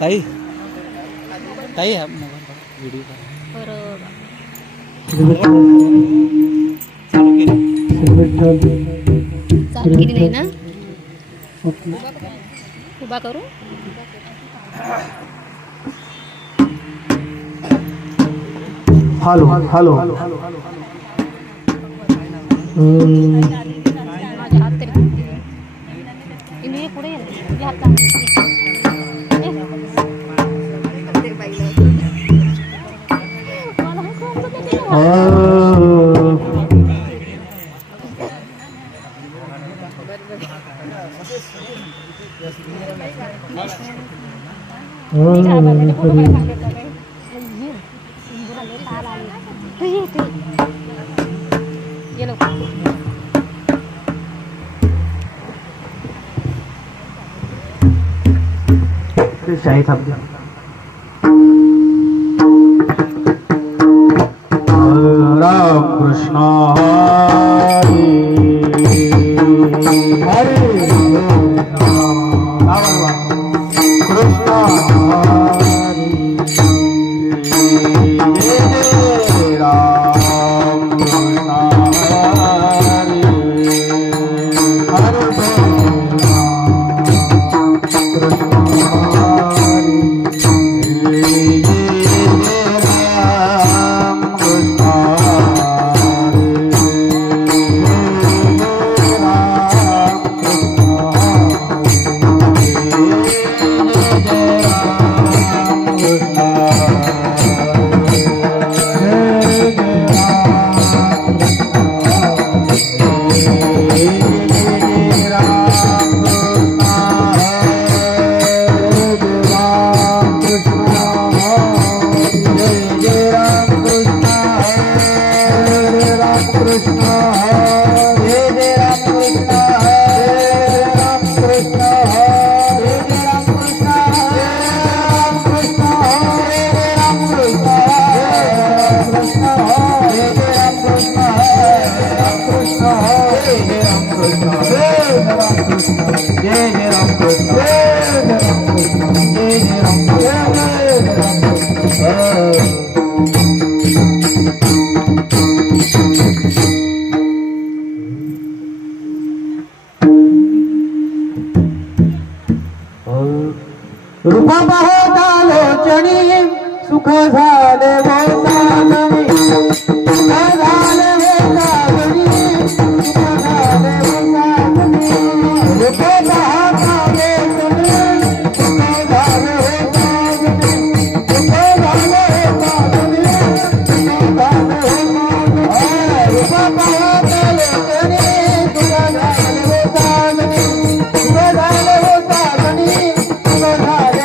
ताई ताई व्हिडिओ चालू केली नाही ना उभा करू हॅलो हॅलो माझ्या हात तरी इने पुढे ये तुझ्या हात शाही थांब राम कृष्ण हरे रूपा पाहता लोचणी सुख झाले वैतागणी सुख झाले वैतागणी सुख झाले वैतागणी रूपा पाहता लोचणी सुख झाले वैतागणी सुख झाले वैतागणी सुख झाले वैतागणी रूपा पाहता लोचणी सुख झाले वैतागणी सुख झाले वैतागणी सुख झाले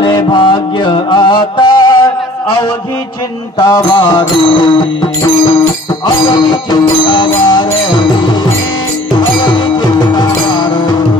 उजळले भाग्य आता अवघी चिंता वारली अवघी चिंता वारली अवघी चिंता वारली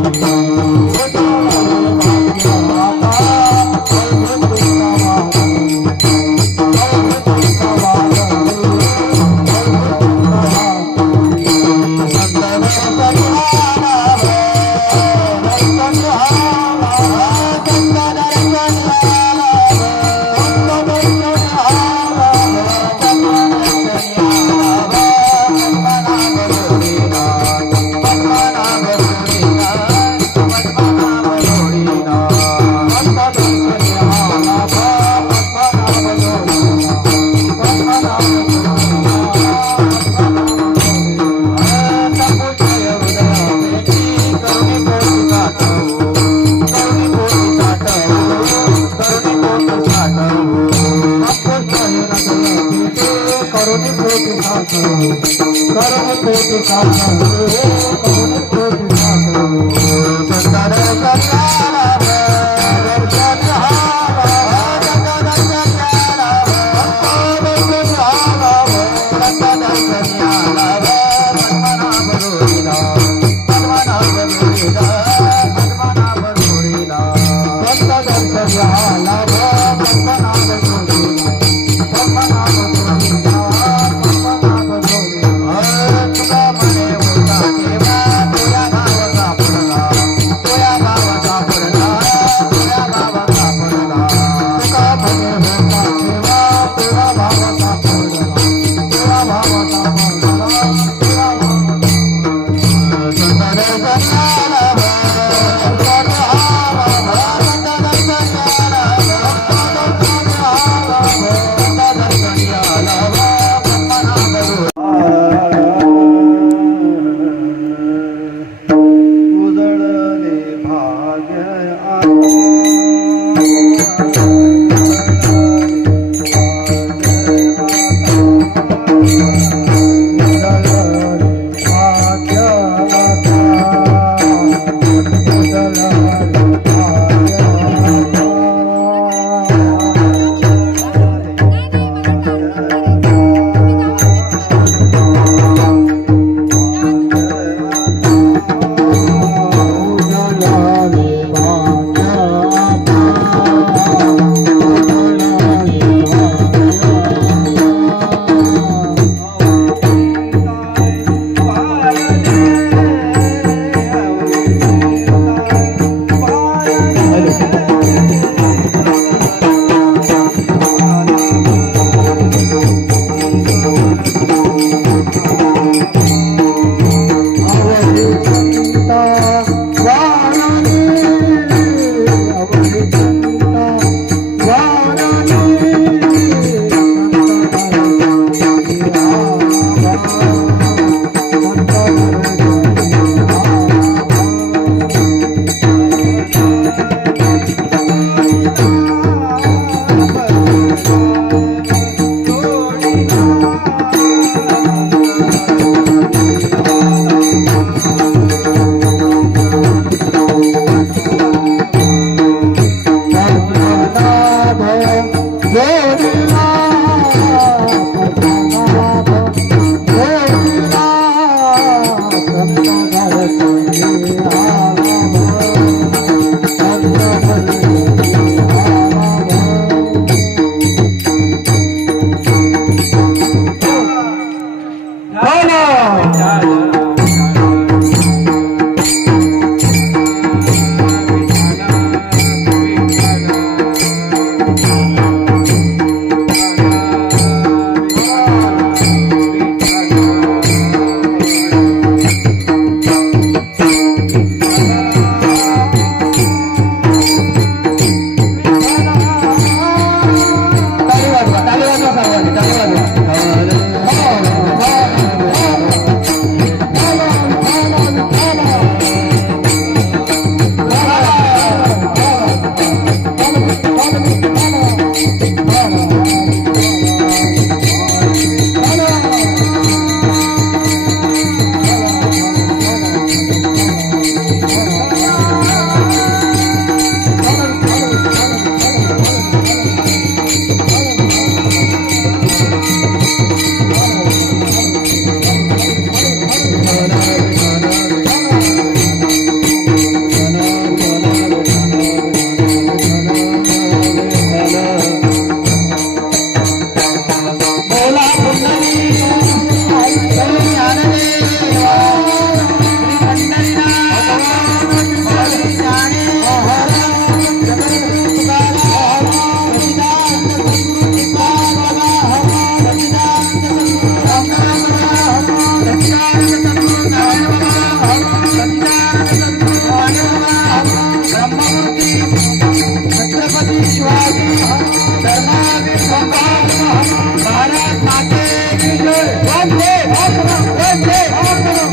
भारत माते की जय. वंदे मातरम, वंदे मातरम.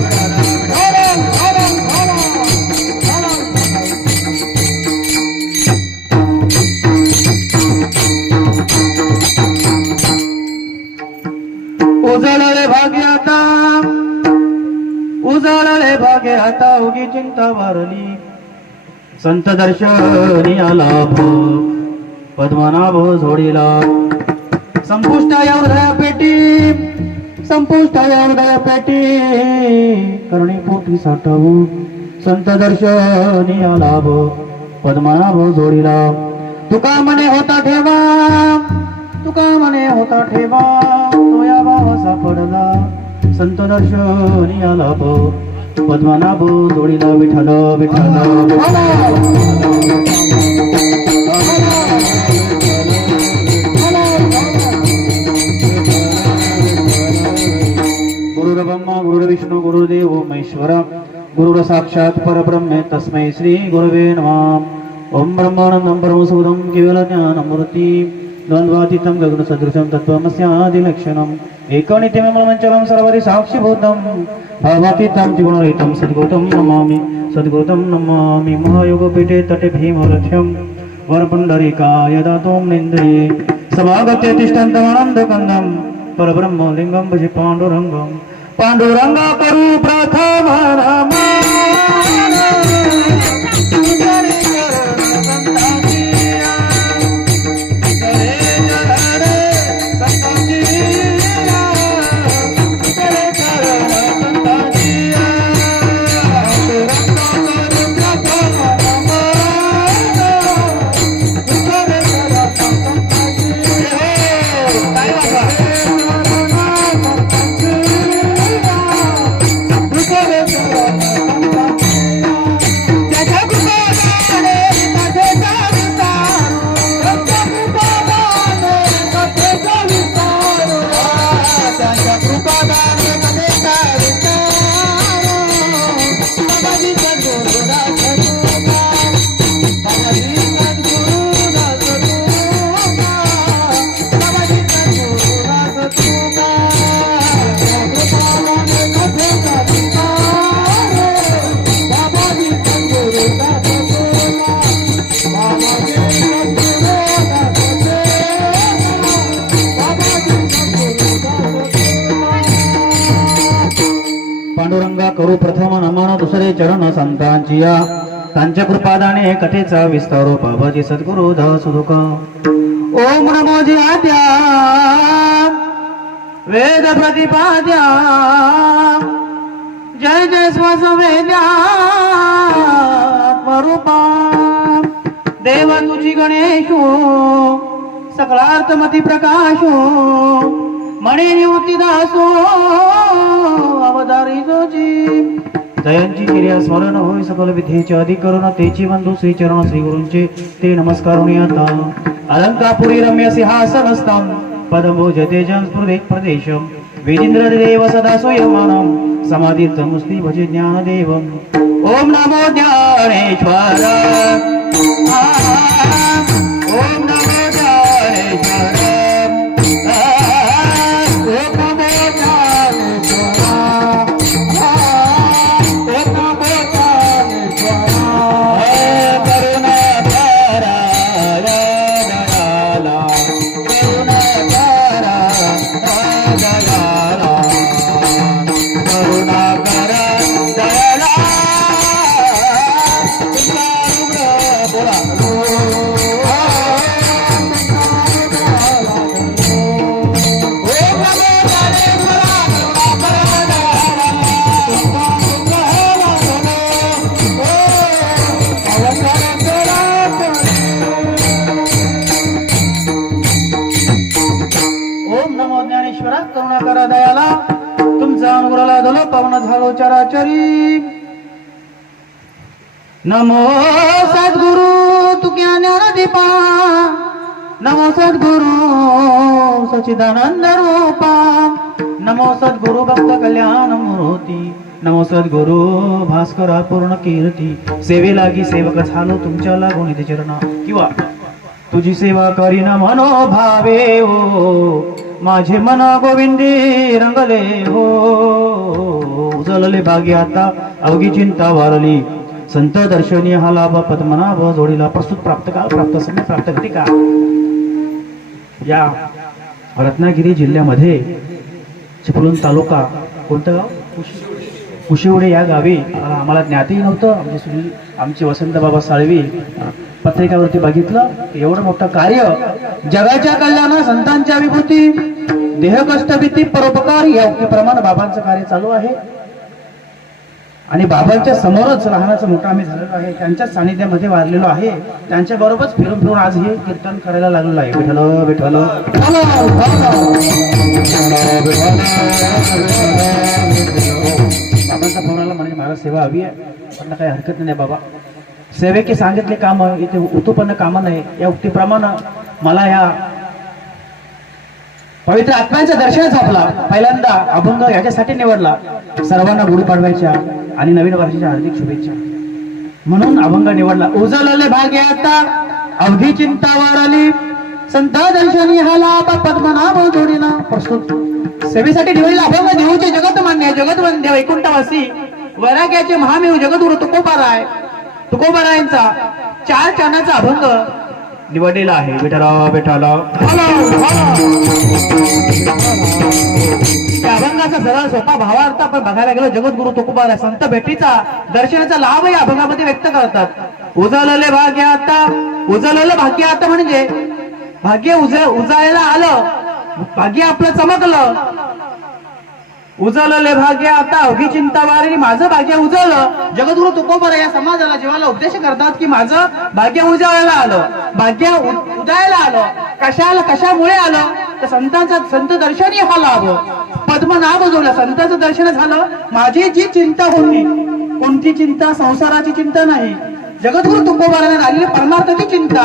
धरम, धरम, धरम. उजळले भाग्य आता, उजळले भाग्य आता, उगी चिंता वारली. संत दर्शनी आला पद्मनाभ जोडीला. संपुष्टा या हृदया पेटी, संपुष्टा या हृदया पेटी, करणी पोटी साठवू. संत दर्शनी आला पद्मनाभ जोडीला. तुका मने होता ठेवा, तुका मने होता ठेवा, तोया भाव सापडला. संत दर्शनी आला पद्मनाभ जोडीला. विठ्ठल विठ्ठल गुरुर् ब्रह्मा गुरुर्विष्णू गुरुर्देव महेश्वर गुरुर साक्षात परब्रह्म तस्मै श्री गुरवे नमः. ओम ब्रह्मानंदं परमसुदं केवलज्ञानमूर्ति द्वन्द्वातीतं गगनसदृशं तत्त्वमस्यादिलक्षणम् एकनित्यममलमञ्चलं सर्वदि साक्षिभूतं भावातीतं त्रिगुणरहितं सद्गुरुं नमामि, सद्गुरुं नमामि. महायोगपीठे तटे भीमलक्ष्यं वरपुण्डरीकाय दातुं निन्द्रिये सभागते तिष्ठन्तमानन्दकन्दं परब्रह्मलिङ्गं भजे पाण्डुरङ्गं. पाण्डुरङ्ग करू प्रथम नमः. पांडुरंगा करू प्रथम नमन दुसरे चरण संतांची या. त्यांच्या कृपादाने कथेचा विस्तारो बाबाजी सद्गुरु सुदुख. ओम नमो जिआद्या वेद प्रतिपाद्या जय जय स्वसवेद्या आत्मरूपा. देव तुझी गणेशो सकलार्थमती प्रकाशो मणे निवृत्ती दासो अवतारी जोजी. जयांची क्रिया स्मरण होय सकल विद्येचे अधिक करून तेची बंधू श्री चरण श्री गुरूंचे ते नमस्कार आता. अलंकापुरी रम्य सिंहासनस्थं पदंभोज तेजं स्फुरदेत प्रदेशं वेदींद्र देव सदा सोयमानं समाधीर्थमुस्ति भजे ज्ञानदेवम्. ओम नमो ज्ञानेश्वर. ओम नमो ज्ञानेश्वर. करुणा दयाला तुमचा अनुग्रहाला धुला पावन झालो चराचरी. नमो सद्गुरु तुक्या ज्ञानदीपा. नमो सद्गुरु सच्चिदानंद रूपा. नमो सद्गुरु भक्त कल्याण मूर्ती. नमो सद्गुरु भास्करा पूर्ण कीर्ती. सेवे लागी सेवक झालो तुमच्या लागून चरणा. किंवा तुझी सेवा करीन मनोभावे हो, माझे मन गोविंदी रंगले हो. उजळले भाग्य आता अवघी चिंता वारली, संत दर्शनी हा लाभ पद्मनाभ जोडीला. प्रस्तुत प्राप्त काळ प्राप्त समय प्राप्त घटिका. या रत्नागिरी जिल्ह्यामध्ये चिपळूण तालुका, कोणतं गाव? कुशिवडे या गावी आम्हाला ज्ञातही नव्हतं. आमचे वसंत बाबा साळवी पत्रिकावरती बघितलं एवढं मोठं कार्य, जगाच्या कल्याण संतांच्या विभूती, देह कष्ट भीती परोपकार या उक्तीप्रमाणे बाबांचं कार्य चालू आहे. आणि बाबांच्या समोरच लहानाचं मोठं आम्ही झालेलो आहे, त्यांच्याच सानिध्यामध्ये वारलेलो आहे. त्यांच्या बरोबरच फिरून फिरून आज हे कीर्तन करायला लागलेलो आहे. विठ्ठल विठ्ठल बाबांचा फोन आला म्हणजे मला सेवा हवी आहे. म्हणलं काही हरकत नाही बाबा, सेवेके सांगितले काम इथे उतुपन्न कामं नाही. या उक्तीप्रमाणे मला या पवित्र आत्म्यांचं दर्शन झापला. पहिल्यांदा अभंग याच्यासाठी निवडला, सर्वांना गुढीपाडव्याच्या आणि नवीन वर्षाच्या हार्दिक शुभेच्छा म्हणून अभंग निवडला. उजळले भाग्य आता अवघी चिंता वारली, संत दर्शनी हा लाभ पद्मनाभ जोडीला. प्रस्तुत सेवेसाठी निवडला अभंग देऊचे जगत मान्य जगतवंद्य वैकुंठवासी वैराग्याचे महामेव जगद्गुरु तुकोबाराय, तुकोबारायांचा 4 चरणाचा अभंग निवडलेला आहे. विठ्ठल विठ्ठल. त्या अभंगाचा सरळ सोपा भावार्थ आपण बघायला गेलो, जगद्गुरु तुकोबार संत भेटीचा दर्शनाचा लाभ या अभंगामध्ये व्यक्त करतात. उजळले भाग्य आता, उजळलेलं भाग्य आता म्हणजे भाग्य उजाळायला आलं, भाग्य आपलं चमकलं. उजळले भाग्य आता अवघी चिंता वारली, माझं भाग्य उजळलं. जगद्गुरु तुकोबार या समाजाला जीवाला उपदेश करतात की माझं भाग्य उजळायला आलं, भाग्य उदयाला आलं. कशाला कशामुळे आलं तर संत दर्शनी हा लाभ पद्मनाभ जोडला. संतांचं दर्शन झालं, माझी जी चिंता होती, कोणती चिंता? संसाराची चिंता नाही, जगद्गुरु तुकोबाराने आलेली परमार्थाची चिंता,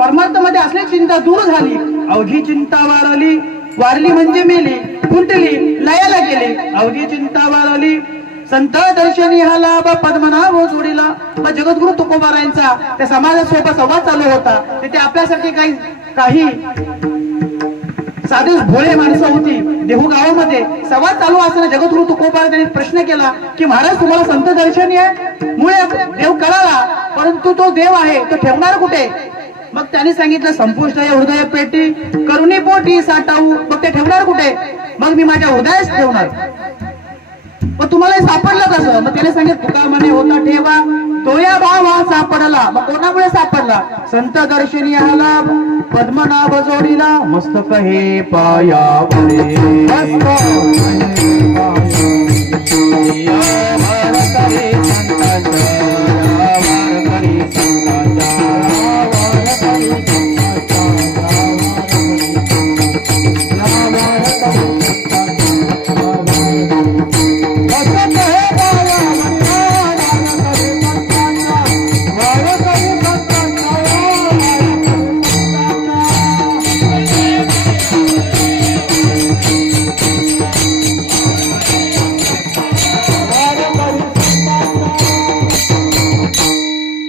परमार्थामध्ये असलेली चिंता दूर झाली. अवघी चिंता वारली, वारली म्हणजे मेली, फुटली, लयाला गेली. अवघी चिंता वारली, संत दर्शनी हा लाभ पद्मनाभ जोडीला. मग जगद्गुरु तुकोबारायांचा त्या समाजासोबत संवाद चालू होता. तिथे आपल्यासारखी काही साधे भोळे माणसं होती. देहू गावामध्ये संवाद चालू असताना जगद्गुरु तुकोबार त्यांनी प्रश्न केला की महाराज तुम्हाला संत दर्शनी आहे, मुळे देव कळाला, परंतु तो देव आहे तो ठेवणार कुठे? मग त्यांनी सांगितलं संपुष्ट हृदय पेटी करुणी पोटी साठाऊ. मग ते ठेवणार कुठे? मग मी माझ्या हृदयात ठेवणार. मग तुम्हाला सापडलं कसं? मग त्याने सांगितलं तुका म्हणे होता ठेवा, तो या भावा सापडला. मग कोणामुळे सापडला? संत दर्शनी आला पद्मनाभ जोडीला. मस्तक हे पायावरे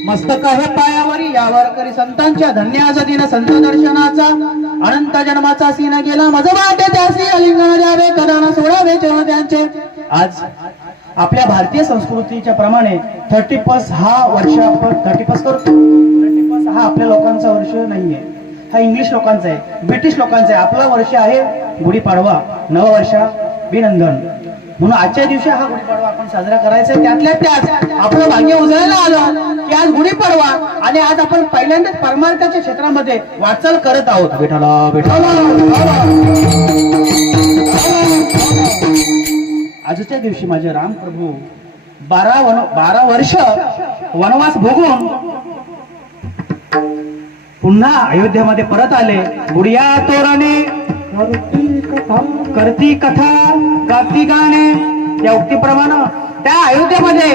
मस्तक हे पायावरी यावर करी संतांच्या धन्याचा दिन संत दर्शनाचा अनंत जन्माचा सीन गेला. मज वाटे त्यासी अलिंगन द्यावे कदाना सोडावे चरण त्यांचे. आज आपल्या भारतीय संस्कृतीच्या प्रमाणे 31 हा वर्ष आपण 31 करतो. 31 हा आपल्या लोकांचा वर्ष नाहीये, हा इंग्लिश लोकांचा आहे, ब्रिटिश लोकांचा आहे. आपलं वर्ष आहे गुढीपाडवा, नववर्ष अभिनंदन. म्हणून आजच्या दिवशी हा गुढीपाडवा आपण साजरा करायचा आहे. त्यातल्या त्यात आपलं भाग्य उजळायला आलं की आज गुढीपाडवा, आणि आज आपण पहिल्यांदाच परमार्थाच्या क्षेत्रामध्ये वाटचाल करत आहोत. विठ्ठल विठ्ठल. आजच्या दिवशी माझे रामप्रभू 12 वर्ष वनवास भोगून पुन्हा अयोध्यामध्ये परत आले. बुडिया तोराने करती कथा गाती गाणे या उक्तीप्रमाणे त्या अयोध्येमध्ये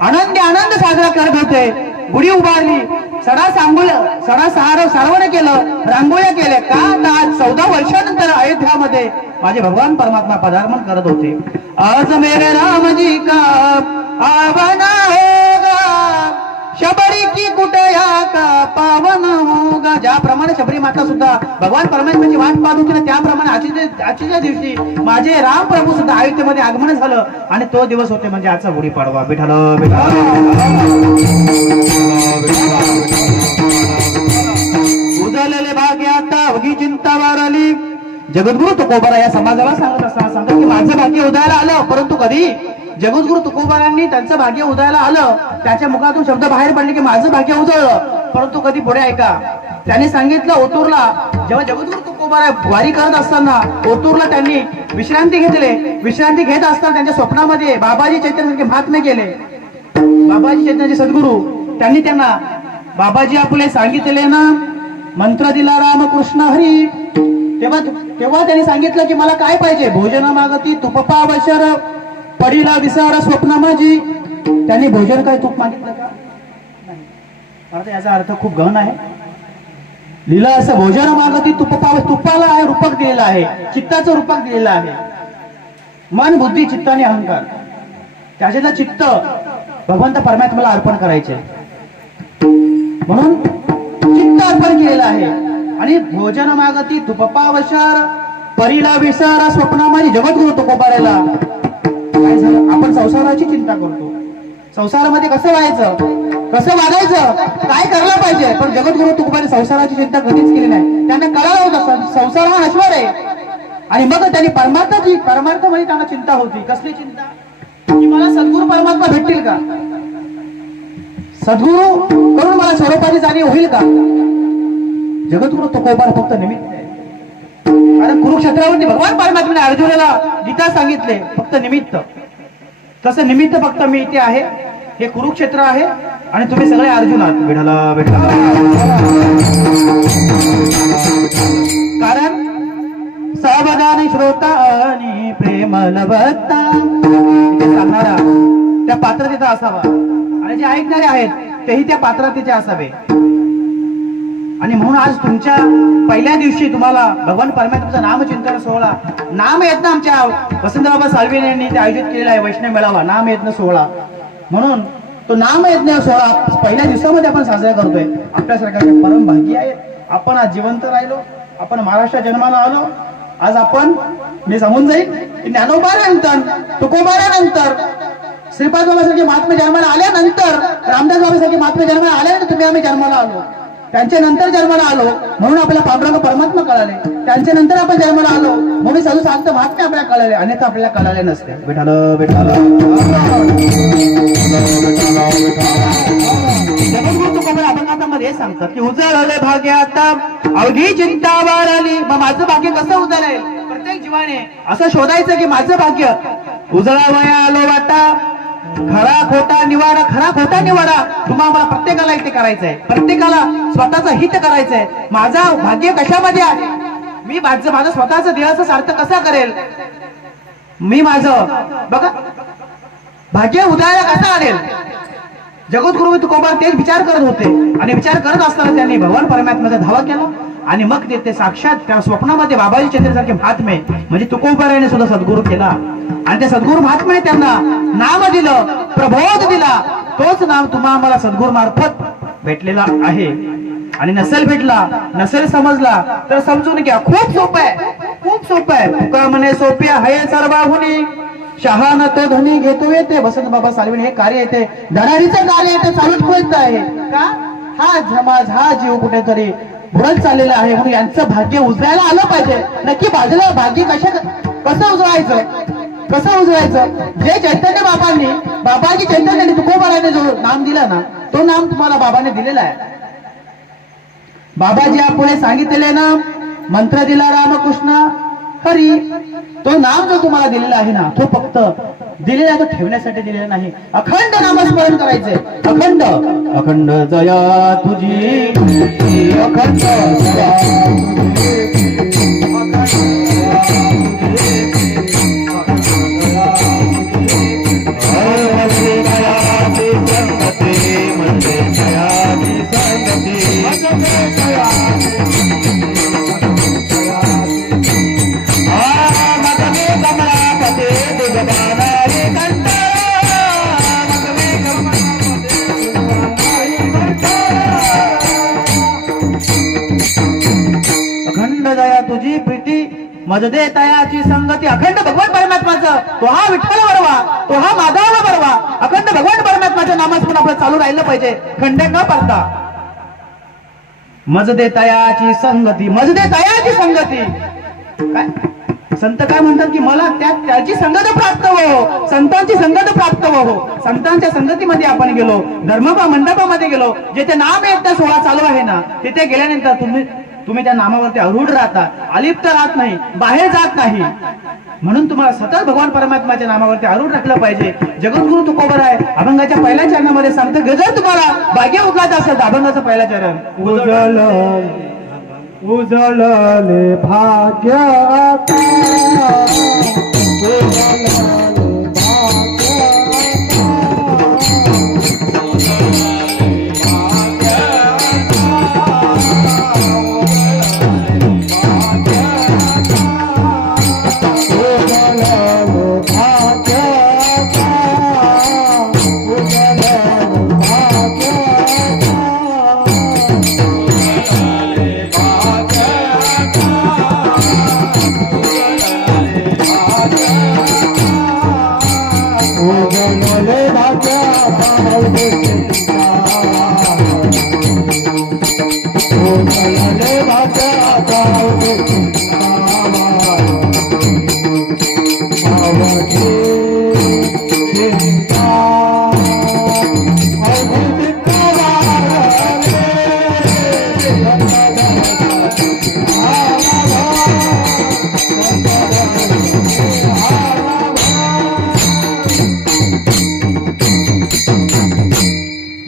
आनंद साजरा करत होते. गुढी उभारली, सडा सारवण केलं, रांगोळ्या केल्या. का? आज 14 वर्षानंतर अयोध्यामध्ये माझे भगवान परमात्मा पदार्पण करत होते. आज मेरे रामजी का आवाना होगा, शबरी की कुटया का पावन होगा. ज्याप्रमाणे शबरी माता सुद्धा भगवान परमेश्वराची वाट पाहत होती ना, त्याप्रमाणे आजच्या दिवशी माझे राम प्रभू सुद्धा अयोध्येमध्ये आगमन झालं आणि तो दिवस होते म्हणजे आजचा गुढीपाडवा. विठ्ठल उजळलेले भाग्यात अवघी चिंता वारली. जगद्गुरु तुकोबारा या समाजाला सांगत की माझं भाग्य उदयाला आलं, परंतु कधी जगद्गुरु तुकोबारांनी त्यांचं भाग्य उदयाला आलं, त्याच्या मुखातून शब्द बाहेर पडले की माझं भाग्य उजळलं, परंतु कधी पुढे ऐका त्यांनी सांगितलं ओतूरला जेव्हा जगद्गुरु तुकोबारा वारी करत असताना ओतूरला त्यांनी विश्रांती घेतली. विश्रांती घेत असताना त्यांच्या स्वप्नामध्ये बाबाजी चैतन्य महात्मे गेले. बाबाजी चैतन्याचे सद्गुरू त्यांनी त्यांना बाबाजी आपले सांगितले ना मंत्र दिला रामकृष्ण हरी. तेव्हा त्यांनी सांगितलं की मला काय पाहिजे, भोजन मागती तुपपा वशर पडीला विसार स्वप्न माझी. त्यांनी भोजन काय तूप मागितलं का? नाही. याचा अर्थ खूप गहन आहे. लिहिलं असं भोजन मागती तुपपा, तुपाला आहे रूपक दिलेलं आहे, चित्ताचं रूपक दिलेलं आहे. मन बुद्धी चित्त आणि अहंकार त्याच्यातलं चित्त भगवंत परमात्म्याला अर्पण करायचे म्हणून चित्त अर्पण केलेलं आहे. आणि भोजन मागती तुपपा वशार परीला विसारा स्वप्न माझी. जगद्गुरु तुकोबाराला काय झालं, आपण संसाराची चिंता करतो, संसारामध्ये कसं व्हायचं, कसं वागायचं, काय करायला पाहिजे, पण जगद्गुरु तुकोबाने संसाराची चिंता कधीच केली नाही. त्यांना कळालं होतं संसार हा नश्वर आहे. आणि मग त्यांनी परमार्थ म्हणजे त्यांना चिंता होती. कसली चिंता की मला सद्गुरु परमात्मा भेटतील का, सद्गुरु करून मला स्वरूपाची जाणीव होईल का. जगद्गुरु तुकोबार फक्त निमित्त आहे. कारण कुरुक्षेत्रावरती भगवान परमात्म्याने अर्जुनाला गीता सांगितले फक्त निमित्त. तसं निमित्त फक्त मी इथे आहे, हे कुरुक्षेत्र आहे आणि तुम्ही सगळे अर्जुन आहात. विठ्ठला कारण सावधान श्रोता आणि प्रेमल भक्ता सांगणारा त्या पात्रतेचा असावा आणि जे ऐकणारे आहेत तेही त्या पात्रतेचे असावे. आणि म्हणून आज तुमच्या पहिल्या दिवशी तुम्हाला भगवान परमात्म्याचा नामचिंतन सोहळा, नाम यज्ञ आमच्या वसंतराव साळवे यांनी ते आयोजित केलेला आहे. वैष्णव मेळावा नाम यज्ञ सोहळा म्हणून तो नाम यज्ञ सोहळा पहिल्या दिवसामध्ये आपण साजरा करतोय. आपल्यासारख्या परम भाग्य आहे. आपण आज जिवंत राहिलो, आपण महाराष्ट्रात जन्माला आलो. आज आपण मी सांगून जाईल की ज्ञानोबानंतर तुकोबारानंतर श्रीपाद बाबासारखे महात्मे जन्माला आल्यानंतर, रामदास बाबासारखे महात्मे जन्माला आल्यानंतर तुम्ही आम्ही जन्माला आलो. त्यांच्या नंतर जन्माला आलो म्हणून आपल्याला पांडुरंग परमात्मा कळाले. त्यांच्या नंतर आपण जन्माला आलो म्हणून साधू संत महात्मे आपल्याला कळाले, अन्यथा आपल्याला कळाले नसते. विठ्ठल विठ्ठल जगद्गुरु तुकोबार अभंगामध्ये सांगतात की उजळले भाग्य आता अवघी चिंता वारली. मग माझं भाग्य कसं उजळेल, प्रत्येक जीवाने असं शोधायचं की माझं भाग्य उजळावया आलो वाटा. खरा खोटा निवाडा, खरा खोटा निवाडा तुम्हाला प्रत्येकाला इथे करायचंय, प्रत्येकाला स्वतःचं हित करायचंय. माझं भाग्य कशामध्ये आहे, मी माझं स्वतःचं देहाचं सार्थ कसा करेल, मी माझं बघा भाग्य उदयाला कसा आणेल. जगद्गुरु तुकोबार तेच विचार करत होते आणि विचार करत असताना त्यांनी भगवान परमात्म्याचा धावा केला. आणि मग ते साक्षात त्या स्वप्नामध्ये बाबाजी चंद्रसारखे महात्मे म्हणजे तुकोबाराने सुद्धा सद्गुरु केला. आणि त्या सद्गुरु महात्म्याने त्यांना नाम दिलं, प्रबोध दिला. तोच नाम तुम्हाला सद्गुरु मार्फत भेटलेला आहे. आणि नसेल भेटला, नसेल समजला तर समजून घ्या. खूप सोपं आहे, खूप सोपं आहे. तुका म्हणे सोपे आहे सर्वाहुनी, शहान तो धनी घेतो येते. वसंत बाबा साळवे हे कार्य येते, धडाडीचं कार्य येते चालूच खोलत आहे का. हा समाज हा जीव कुठेतरी बुडत चाललेला आहे म्हणून यांचं भाग्य उजळायला आलं पाहिजे. नक्की बाजूला भाग्य कसं उजळायचं, कसं उजळायचं. जे चैतन्य बाबांनी, बाबाजी चैतन्याने तुकोबाराने जो नाम दिला ना, तो नाम तुम्हाला बाबाने दिलेला आहे. बाबाजी आपले सांगितलेले नाम, मंत्र दिला रामकृष्ण हरी. तो नाम जो तुम्हाला दिलेला आहे ना, तो फक्त दिलेला तो ठेवण्यासाठी दिलेला नाही. अखंड नामस्मरण करायचंय. अखंड अखंड जया तुझी, अखंड जया दया तुझी प्रीती मज दे तयाची संगती अखंड भगवान परमात्माचं तो हा विठ्ठल बरवा तो हा माधव बरवा अखंड भगवान परमात्माच्या नामात आपलं चालू राहिलं पाहिजे खंड न पडता मज दे तयाची संगती मज दे तयाची संगती काय संत काय म्हणतात की मला त्याची संगत प्राप्त हो संतांची संगत प्राप्त हो संतांच्या संगतीमध्ये आपण गेलो धर्म मंडपामध्ये गेलो जेथे नाम येत सोहळा चालू आहे ना तिथे गेल्यानंतर तुम्ही त्या नामावरती अरूढ राहता अलिप्त राहत नाही बाहेर जात नाही म्हणून तुम्हाला सतत भगवान परमात्माच्या नामावरती अरूढ राखलं पाहिजे जगद्गुरु तुकोबर आहे अभंगाच्या पहिल्या चरणामध्ये सांगतो जर तुम्हाला भाग्य उजळायचं असेल तर अभंगाचं पहिला चरण उजळले भाग्य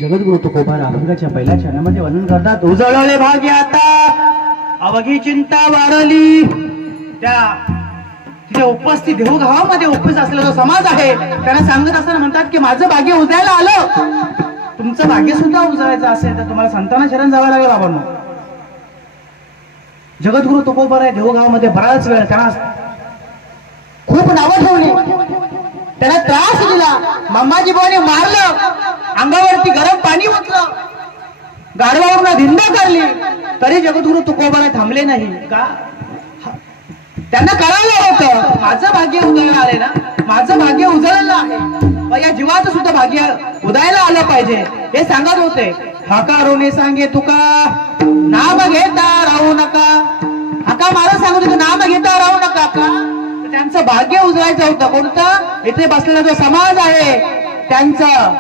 जगद्गुरु तुकोबार अभंगाच्या पहिल्या चरणामध्ये वर्णन करतात उजळले भाग्य आता अवघी चिंता वाढली त्या तिथे उपस्थित देहूगावामध्ये उपस्थित असलेला जो समाज आहे त्यांना सांगत असताना म्हणतात की माझं भाग्य उजळायला आलं तुमचं भाग्य सुद्धा उजळायचं असेल तर तुम्हाला संतांना शरण जावं लागेल बाबांनो जगद्गुरु तुकोबार आहे देहूगावामध्ये बराच वेळ त्यांना खूप नावं ठेवली त्याला त्रास दिला मामाजी भाऊने मारलं अंगावरती गरम पाणी ओतलं गाढवावरून धिंड करली तरी जगद्गुरु तुकोबारा थांबले नाही का त्यांना कळालं होतं माझं भाग्य उजळलं आले ना माझं भाग्य उजळलं आहे या जीवाचं सुद्धा भाग्य उदयाला आलं पाहिजे हे सांगत होते हाकारोने सांगे तुका नाम घेता राहू नका हाका मारा सांगत होते नाम घेता राहू नका का त्यांचं भाग्य उजळायचं होतं कोणतं इथे बसलेला जो समाज आहे त्यांचं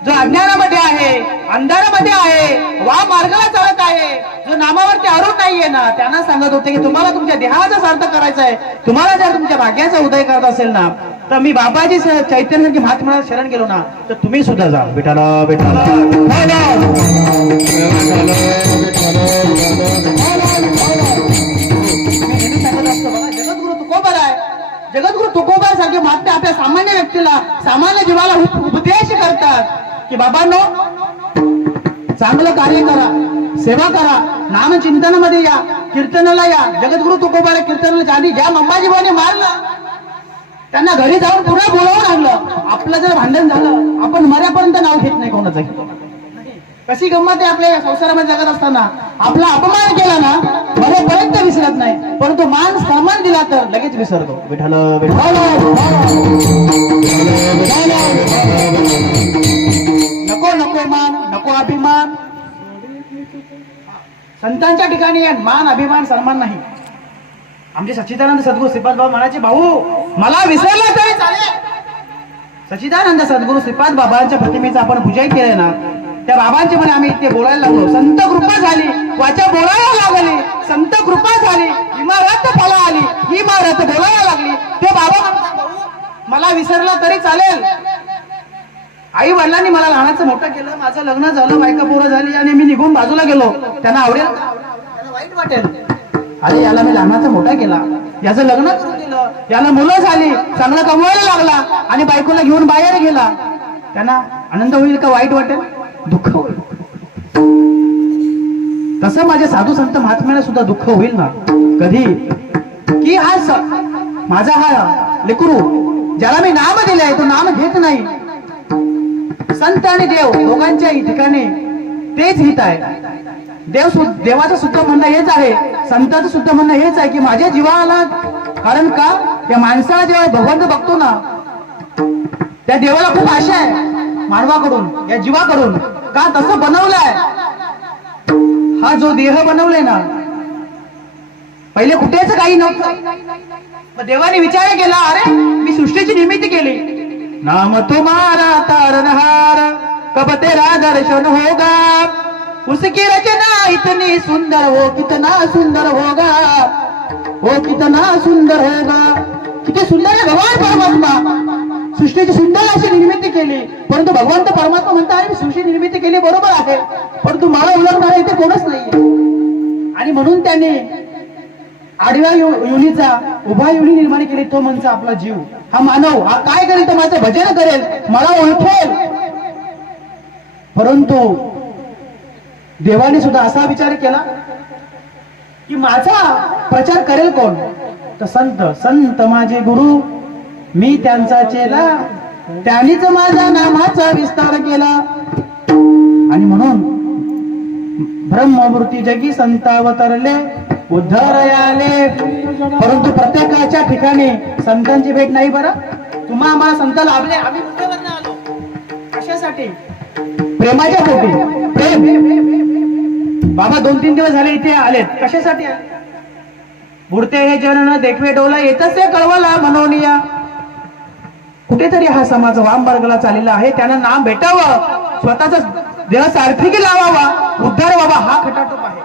जो अज्ञानामध्ये आहे अंधारामध्ये आहे वा मार्गाला चालत आहे जो नामावरती अरूढ नाहीये ना त्यांना सांगत होते की तुम्हाला तुमच्या देहाचा सार्थ करायचा आहे तुम्हाला जर तुमच्या भाग्याचा उदय करत असेल ना तर मी बाबाजी चैतन्य महात्म्याला शरण गेलो ना तर तुम्ही सुद्धा जा विठाला विठाला जगद्गुरु तुकोबार आहे जगद्गुरु तुकोबार सारखे महात्मे आपल्या सामान्य व्यक्तीला सामान्य जीवाला उपदेश करतात की बाबांनो चांगलं कार्य करा सेवा करा नाम चिंतनामध्ये या कीर्तनाला या जगद्गुरु तुकोबार कीर्तनाला आधी ज्या मंबाजी भाऊने मारलं त्यांना घरी जाऊन पुन्हा बोलावून आणलं आपलं जर भांडण झालं आपण मर्यापर्यंत नाव घेत नाही कोणाचं कशी गंमत आहे आपल्या संसारामध्ये जगत असताना आपला अपमान केला ना मरेपर्यंत विसरत नाही परंतु मान सन्मान दिला तर लगेच विसरतो विठाल नको नको मान नको अभिमान संतांच्या ठिकाणी मान अभिमान सन्मान नाही आमचे सच्चिदानंद सद्गुरू श्रीपाद बाबा म्हणायचे भाऊ मला विसरला तरी चालेल सच्चिदानंद सद्गुरू श्रीपाद बाबांच्या प्रतिमेचं आपण पूजाही केलंय ना त्या बाबांचे म्हणे आम्ही इथे बोलायला लागलो संत कृपा झाली वाचा बोलायला लागली संत कृपा झाली इमारत फला आली ही इमारत बोलायला लागली ते बाबा म्हणतात मला विसरला तरी चालेल आई वडिलांनी मला लहानाचं मोठं केलं माझं लग्न झालं बायका पोरं झाली आणि मी निघून बाजूला गेलो त्यांना आवडेल त्यांना वाईट वाटेल अरे याला मी लहानाचा मोठा केला याचं लग्न करून दिलं याला मुलं झाली चांगलं कमवायला लागला आणि बायकोला घेऊन बाहेर गेला त्यांना आनंद होईल का वाईट वाटेल दुःख होईल तसं माझ्या साधू संत महात्म्याला सुद्धा दुःख होईल ना कधी की हा माझा हा लेकरू ज्याला मी नाम दिलंय तो नाम घेत नाही संत आणि देव दोघांच्या ठिकाणी तेच हित आहे देवाचं सुद्धा म्हणणं हेच आहे संतांचं सुद्धा म्हणणं हेच आहे की माझ्या जीवाला, कारण का या माणसाला जेव्हा भगवंत बघतो ना, त्या देवाला खूप आशा आहे मानवाकडून, या जीवाकडून. का तसं बनवलंय, हा जो देह बनवलाय ना, पहिले कुठेच काही नव्हतं. देवाने विचार केला, अरे मी सृष्टीची निर्मिती केली, नाम तुम्हारा तारनहार कब तेरा दर्शन होगा, उसकी रचना इतनी सुंदर हो, कितना सुंदर होगा, हो कितना सुंदर होगा. किती सुंदर आहे भगवान परमात्मा, सृष्टीची सुंदर अशी निर्मिती केली. परंतु भगवंत परमात्मा म्हणतात, अरे मी सृष्टी निर्मिती केली बरोबर आहे, परंतु मला ओळखणार इथे कोणच नाहीये. आणि म्हणून त्याने आडव्या योनीचा उभा योनी निर्माण केली, तो म्हणजे आपला जीव. हा मानव हा काय करेल तर माझं भजन करेल, मला ओळखेल. परंतु देवाने सुद्धा असा विचार केला की माझा प्रचार करेल कोण, तर संत. संत माझे गुरु, मी त्यांचा चेला, त्यांनीच माझ्या नामाचा विस्तार केला. आणि म्हणून ब्रह्ममूर्ती जगी संत अवतरले, उद्धरयाले. परंतु प्रत्येकाच्या ठिकाणी संतांची भेट नाही. बरं तुम्हा आम्हाला संत लाभले, आम्ही मुंबईवरनं आलो कशासाठी, प्रेमाच्या पोटी. प्रेम बाबा 2-3 दिवस झाले इथे आलेत, कशासाठी आले. बुडते हे जन देखवे डोला, येतच ते कळवला मनोनिया. कुठेतरी हा समाज वाममार्गाला चाललेला आहे, त्यांना नाम भेटावं, स्वतःचा देह सारथी लावावा, उद्धार व्हावा, हा खटाटोप आहे.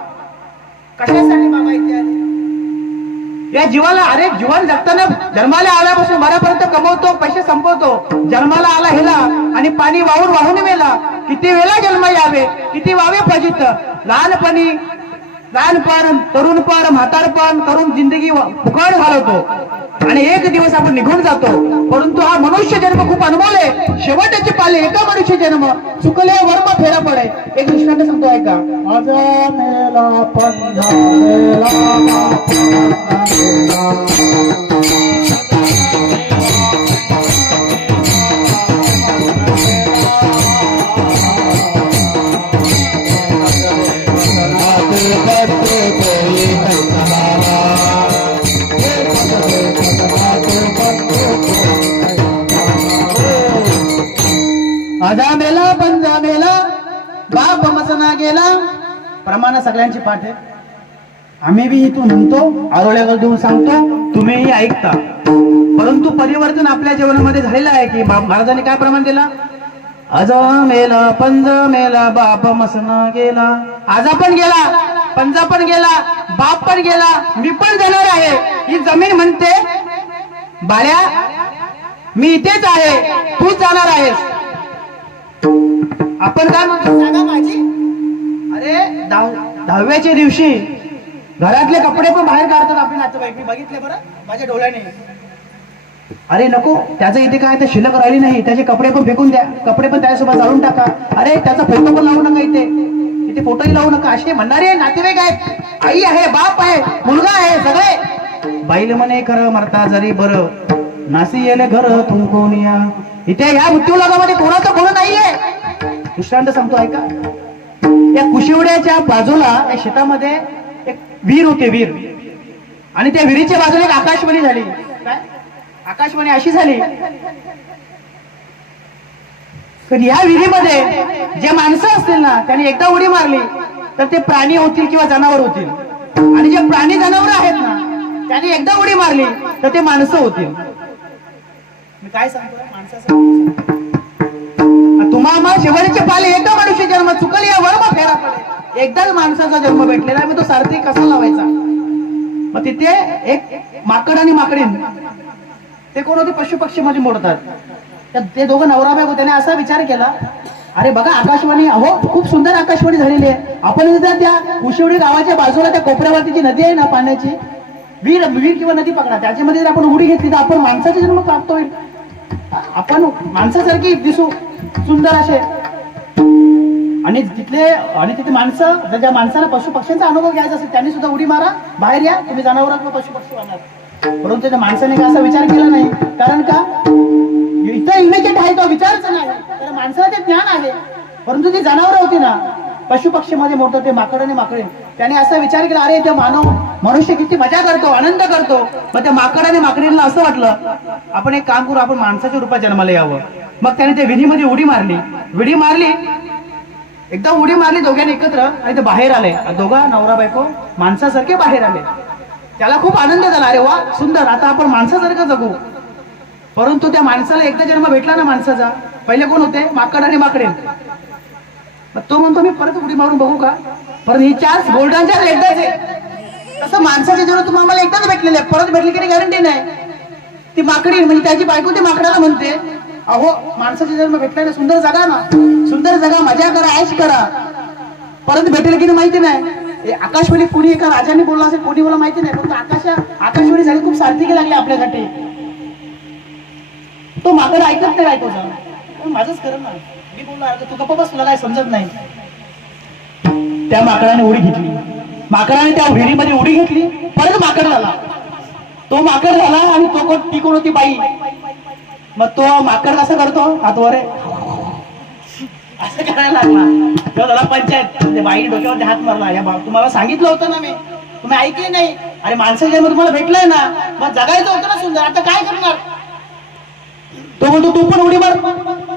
कशासाठी बाबा इथे आले. या जीवाला, अरे जीवन जगताना जन्माला आल्यापासून मरापर्यंत कमवतो, पैसे संपवतो, जन्माला आला हेला आणि पाणी वाहून वाहून मेला. किती वेळा जन्म यावे, किती व्हावे फजित. लहानपणी, लहानपण, तरुणपण, म्हातारपण करून जिंदगी फुकट घालवतो आणि एक दिवस आपण निघून जातो. परंतु हा मनुष्य जन्म खूप अनमोल आहे. शेवटचे पाले एका मनुष्य जन्म, चुकले वर्म फेरा पडे. एक दृष्टांत सांगतो ऐका. आजा मेला पंजा मेला, बाप मसना गेला. प्रमाण सगळ्यांची पाठ आहे. आम्ही बी इथून म्हणतो, आरोळ्यावर देऊन सांगतो, तुम्हीही ऐकता. परंतु परिवर्तन आपल्या जीवनामध्ये झालेलं आहे की महाराजांनी काय प्रमाण दिला. आजा मेला पंजा मेला, बाप मसना गेला. आजा पण गेला, पंजा पण गेला, बाप पण गेला, मी पण जाणार आहे. ही जमीन म्हणते, बाळ्या मी इथेच आहे, तूच जाणार आहेस. आपण काय म्हणतो, जागा माझी. अरे 10व्याच्या दिवशी घरातले कपडे पण बाहेर काढतात आपले नातेवाईक, मी बघितले बरं माझ्या डोळ्याने. अरे नको, त्याचं इथे काय तर शिल्लक राहिली नाही, त्याचे कपडे पण फेकून द्या, कपडे पण त्याच्यासोबत जाळून टाका. अरे त्याचा फोटो पण लावू नका, इथे फोटोही लावू नका. असे म्हणणारे नातेवाईक आहेत, आई आहे, बाप आहे, मुलगा आहे, सगळे. बाईल म्हणे खरं मरता जरी बरं, नासी येले घर तुमकोनिया. इथे ह्या मृत्यूलोकामध्ये कोणाचं कोण नाहीये. दृष्टांत सांगतो ऐका. या कुशिवड्याच्या बाजूला या शेतामध्ये एक विहीर होते, विहीर. आणि त्या विहिरीच्या बाजूला एक आकाशवाणी झाली. काय आकाशवाणी अशी झाली, तर या विहिरीमध्ये जे माणसं असतील ना, त्यांनी एकदा उडी मारली तर ते प्राणी होतील किंवा जनावर होतील. आणि जे प्राणी जनावर आहेत ना, त्यांनी एकदा उडी मारली तर ते माणसं होतील. मी काय सांगतो, माणसाचं तुम्हाला शेवटचे पाले एका मनुष्य जन्म, चुकले या वर्म फेरा पडे. एकदाच माणसाचा जन्म भेटलेला आहे, मग तो सारथी कसा लावायचा. मग तिथे एक माकड आणि माकडीन, ते कोण होते, पशु पक्षी मध्ये मोडतात. ते दोघं नवरा बायको, त्याने असा विचार केला, अरे बघा आकाशवाणी, अहो खूप सुंदर आकाशवाणी झालेली आहे. आपण जर त्या कुशिवडी गावाच्या बाजूला त्या कोपऱ्यावरती जी नदी आहे ना, पाण्याची विहीर किंवा नदी पकडा, त्याच्यामध्ये जर आपण उडी घेतली तर आपण माणसाचा जन्म प्राप्त होईल. आपण माणसासारखी दिसू, सुंदर असे. आणि तिथे माणसं, ज्या माणसाला पशु पक्ष्यांचा अनुभव घ्यायचा असेल त्यांनी सुद्धा उडी मारा, बाहेर या, तुम्ही जनावर किंवा पशु पक्षी होणार. परंतु त्या माणसाने काय असा विचार केला नाही. कारण का इथं इमेजिट आहे, तो विचारच नाही. तर माणसाला ते ज्ञान आहे. परंतु ती जनावर होती ना, पशु पक्षी मध्ये मोठं, ते माकड आणि माकडे, त्याने असा विचार केला, अरे त्या मनुष्य किती मजा करतो, आनंद करतो. मग त्या माकडाने माकडीला असं वाटलं, आपण एक काम करू, आपण माणसाच्या रूपात जन्माला यावं. मग त्याने त्या विहिरीमध्ये उडी मारली, एकदम उडी मारली दोघांनी एकत्र, आणि ते बाहेर आले. दोघा नवरा बायको माणसासारखे बाहेर आले. त्याला खूप आनंद झाला, अरे वा सुंदर, आता आपण माणसासारखं जगू. परंतु त्या माणसाला एकदा जन्म भेटला ना माणसाचा, पहिले कोण होते, माकड आणि माकडे. तो म्हणतो मी परत उडी मारून बघू का, परत ही चान्स गोल्डन चान्स एकदाच आहे. तसं माणसाचे जन्म तुम्हाला मला एकदाच भेटलेले, परत भेटले की गॅरंटी नाही. ती माकडी म्हणजे त्याची बायको ते माकडाला म्हणते, अहो माणसाचे जन्म भेटला ना, सुंदर जगा ना, सुंदर जगा, मजा करा, ऐश करा. परत भेटेल की नाही माहिती नाही. आकाशवाणी कुणी एका राजाने बोलला असेल, कोणी मला माहिती नाही, पण आकाशवाणी झाली खूप सार्थकी लागली आपल्यासाठी. तो माकड ऐकत नाही बायकोचा, माझंच खरं ना, मी बोललो अरे तू गप्पा बस, तुला काय समजत नाही. त्या माकडाने उडी घेतली, माकडाने त्या विहिरीमध्ये उडी घेतली, परत माकड झाला. तो माकड झाला आणि ती कोण होती, बाई. मग तो माकड कसं करतो, हातवर असं करायला लागला. तेव्हा झाला पंचायत, बाईने डोक्यावरती हात मारला. या तुम्हाला सांगितलं होतं ना मी, तुम्ही ऐकले नाही. अरे माणसाचा जन्म तुम्हाला भेटलाय ना, मग जगायचं होतं ना सुंदर, आता काय करणार. तो म्हणतो तू पण उडी मार.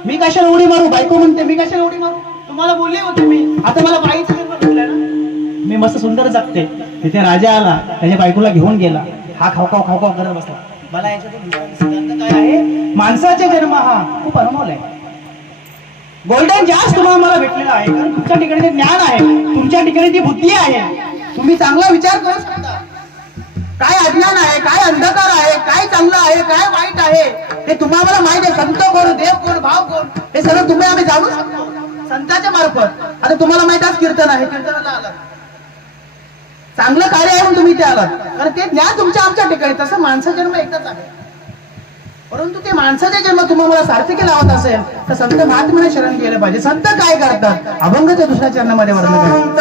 मी कशाला उडी मारू, बायको म्हणते मी कशाला उडी मारू, तुम्हाला बोलले होते मी, आता मला बाईचं जन्म भेटलाय ना, मी मस्त सुंदर जगते. तिथे राजा आला, त्याच्या बायकोला घेऊन गेला. हा खावखाव करत बसला. मला याच्यातून सिद्धांत काय आहे, माणसाचा जन्म हा खूप अनमोल आहे. गोल्डन जास्त तुम्हाला मला भेटलेला आहे, कारण तुमच्या ठिकाणी ते ज्ञान आहे, तुमच्या ठिकाणी ती बुद्धी आहे. तुम्ही चांगला विचार करू शकता, काय अज्ञान आहे, काय अंधकार आहे, काय चांगलं आहे, काय वाईट आहे, हे तुम्हाला माहित आहे. संत कोण, देव कोण, भाव कोण, हे सगळं तुम्ही आम्ही जाणू शकतो संतांच्या मार्फत. आता तुम्हाला माहित आहे कीर्तन आहे, कीर्तनाला आलात, चांगलं कार्य आहे म्हणून तुम्ही इथे आलात, कारण ते ज्ञान तुमच्या आमच्या ठिकाणी. तसं माणसाचा जन्म एकदाच आहे, परंतु ते माणसाचा जन्म तुम्हाला सार्थकी लावत असेल तर संत महात्म्याने शरण गेलं पाहिजे. संत काय करतात, अभंगाच्या दुसऱ्या चरणामध्ये वर्णन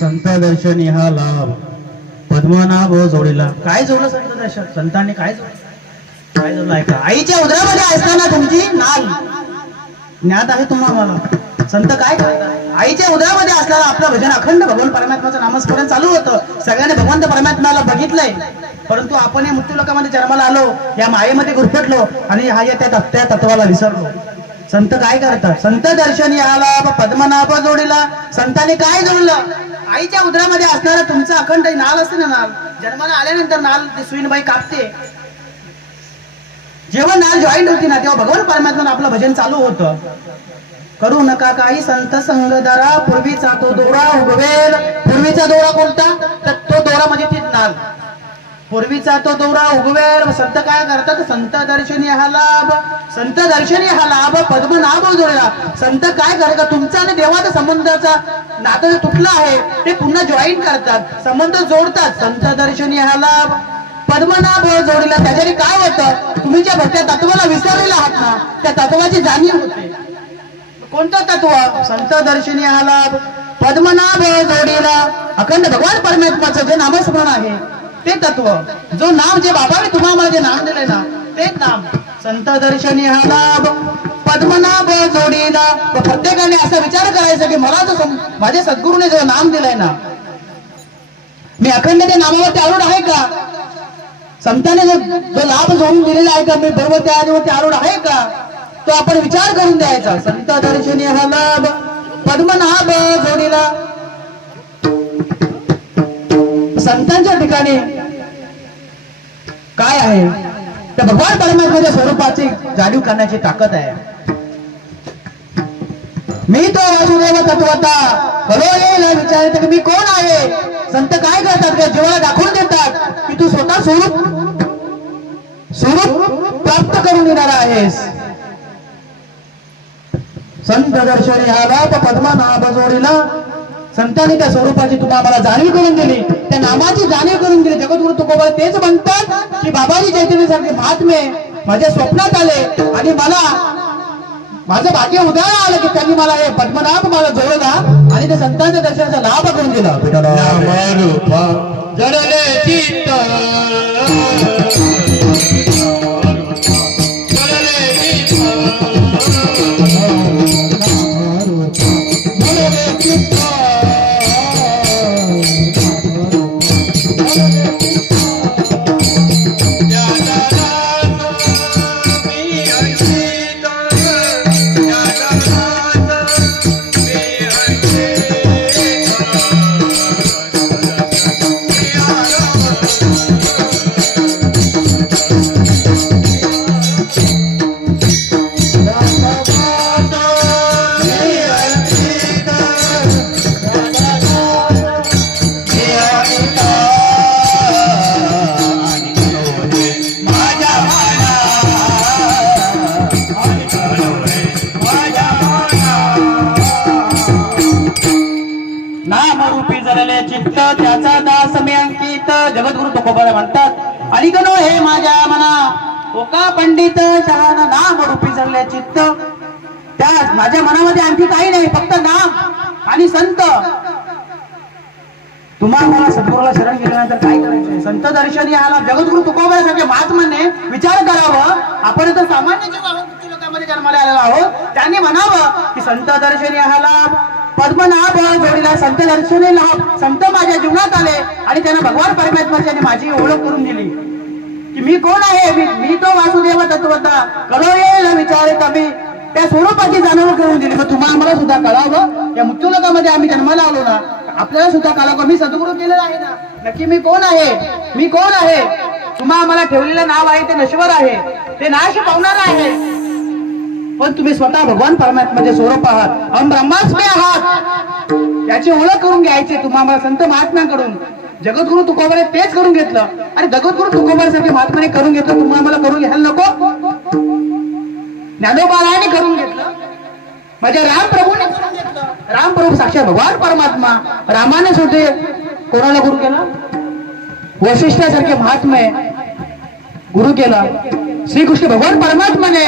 संत दर्शन हा लाभ पद्मनाभ जोडीला. काय जोडलं संत दर्शन, संतांनी काय जोडलं ऐका. आईच्या उदरामध्ये असताना तुमची नाल ज्ञात आहे तुम्हाला. संत काय करतात, आईच्या उदरामध्ये असताना आपलं भजन अखंड भगवान परमात्म्याचं नामस्मरण चालू होतं. सगळ्यांनी भगवंत परमात्म्याला बघितलंय, परंतु आपण या मृत्यू लोकामध्ये जन्माला आलो, या मायेमध्ये गुरफटलो आणि हा त्या तत्वाला विसरलो. संत काय करतात, संत दर्शन याला पद्मनाभ जोडीला. संतांनी काय जोडलं, आईच्या उदरामध्ये असणारा तुमचा अखंड नाल असते ना, नाल जन्माला आल्यानंतर नाल सुईनबाई कापते. जेव्हा नाल जॉईंट होती ना, तेव्हा भगवान परमात्म्यानं आपलं भजन चालू होतं. करू नका काही संत संग दरा, पूर्वीचा तो दोरा उगवेल. पूर्वीचा दोरा कोणता, तर तो दोरा म्हणजे तीच नाल. पूर्वीचा तो दोरा उगवेल. संत काय करतात, संत दर्शनी हा लाभ. संत दर्शनी हा लाभ पद्मनाभ जोडला. संत काय करतात, तुमचा आणि देवाचा संबंधाचा नातं तुटलं आहे ते पुन्हा जॉईन करतात, संबंध जोडतात. संत दर्शनी हा लाभ पद्मनाभ जोडीला. त्याच्याने काय होतं, तुम्ही ज्या भक्त्या तत्वाला विसरलेला आहात ना, त्या तत्वाची जाणीव होते. कोणतं तत्व, संत दर्शनी हा लाभ पद्मनाभ जोडीला. अखंड भगवान परमात्म्याचं जे नामस्मरण आहे ते तत्व, जो नाम जे बाबाने तुम्हाला जे नाम दिले ना, तेच नाम. संत दर्शनी हा लाभ पद्मनाभ जोडीला. प्रत्येकाने असा विचार करायचा की मला जो माझ्या सद्गुरूने जो नाम दिलाय ना, मी अखंड त्या नामावरती आरूढ आहे का? संतांनी जो लाभ जोडून दिलेला आहे का, मी बरोबर त्यावरती आरूढ आहे का, तो आपण विचार करून द्यायचा. संत दर्शनी हा लाभ पद्मनाभ जोडीला. संतांच्या ठिकाणी काय आहे, त्या भगवान परमात्म्याच्या स्वरूपाची जाणीव करण्याची ताकद आहे. मी तो वासुदेव तत्वता कळोळेला विचारते की मी कोण आहे. संत काय करतात का, जीवाला दाखवून देतात की तू स्वतः स्वरूप प्राप्त करून येणार आहेस. संत दर्शनी हा लाभ पद्मनाभ जोडीला. संतांनी त्या स्वरूपाची तुम्हाला जाणीव करून दिली, त्या नामाची जाणीव करून दिली. जगद्गुरु तुकोबा तेच म्हणतात की बाबाजी चैतन्य सारखे महात्मे माझ्या स्वप्नात आले आणि मला माझं भाग्य उदाहरण आलं की त्यांनी मला हे पद्मनाभ मला जोडला आणि त्या संतांच्या दर्शनाचा लाभ करून दिला. जडले चित्त चित्त त्याचा दास मी अंकित. जगद्गुरु तुकोबा म्हणतात अलिगनो हे माझ्या मना ओका पंडित शहाण नाम रूपी जगले चित्त. त्या माझ्या मनामध्ये आणखी काही नाही, फक्त नाम आणि संत. तुम्हाला सद्गुरूला शरण गेल्यानंतर काय करायचं. संत दर्शनी आला जगद्गुरु तुकोबा सारख्या महात्माने विचार करावं. आपण तर सामान्य जीव आहोत, लोकांमध्ये जन्माला आलेलो आहोत. त्यांनी म्हणावं की संत दर्शनी आला पद्मनाभ जोडीला. संत दर्शनी लाभ संत माझ्या जीवनात आले आणि त्यांना भगवान परमात्म्याने माझी ओळख करून दिली की मी कोण आहे. मी तो वासुदेव तत्वता कळोळेला विचारत आम्ही त्या स्वरूपाची जाणीव करून दिली. मग तुम्हाला मला सुद्धा कळावं, या मृत्यूलोकामध्ये आम्ही जन्माला आलो ना, आपल्याला सुद्धा कळावं मी सद्गुरू केलेला आहे ना, नक्की मी कोण आहे. मी कोण आहे. तुम्हाला मला ठेवलेलं नाव आहे ते नश्वर आहे, ते नाश पावणार आहे. पण तुम्ही स्वतः भगवान परमात्म्याचे स्वरूप आहात, हम ब्रह्मास्मी आहात. याची ओळख करून घ्यायची तुम्हाला संत महात्म्यांकडून. जगद्गुरु तुकोबाने तेच करून घेतलं आणि जगद्गुरु तुकोबासाठी महात्म्याने करून घेतलं. तुम्हाला मला करून घ्यायला नको. ज्ञानोबारायाने करून घेतलं, माझ्या रामप्रभूने करून घेतलं. रामप्रभू साक्षात भगवान परमात्मा. रामाने सुद्धा कोणाला गुरु केला, वशिष्ठासारखे महात्मे गुरु केला. श्रीकृष्ण भगवान परमात्माने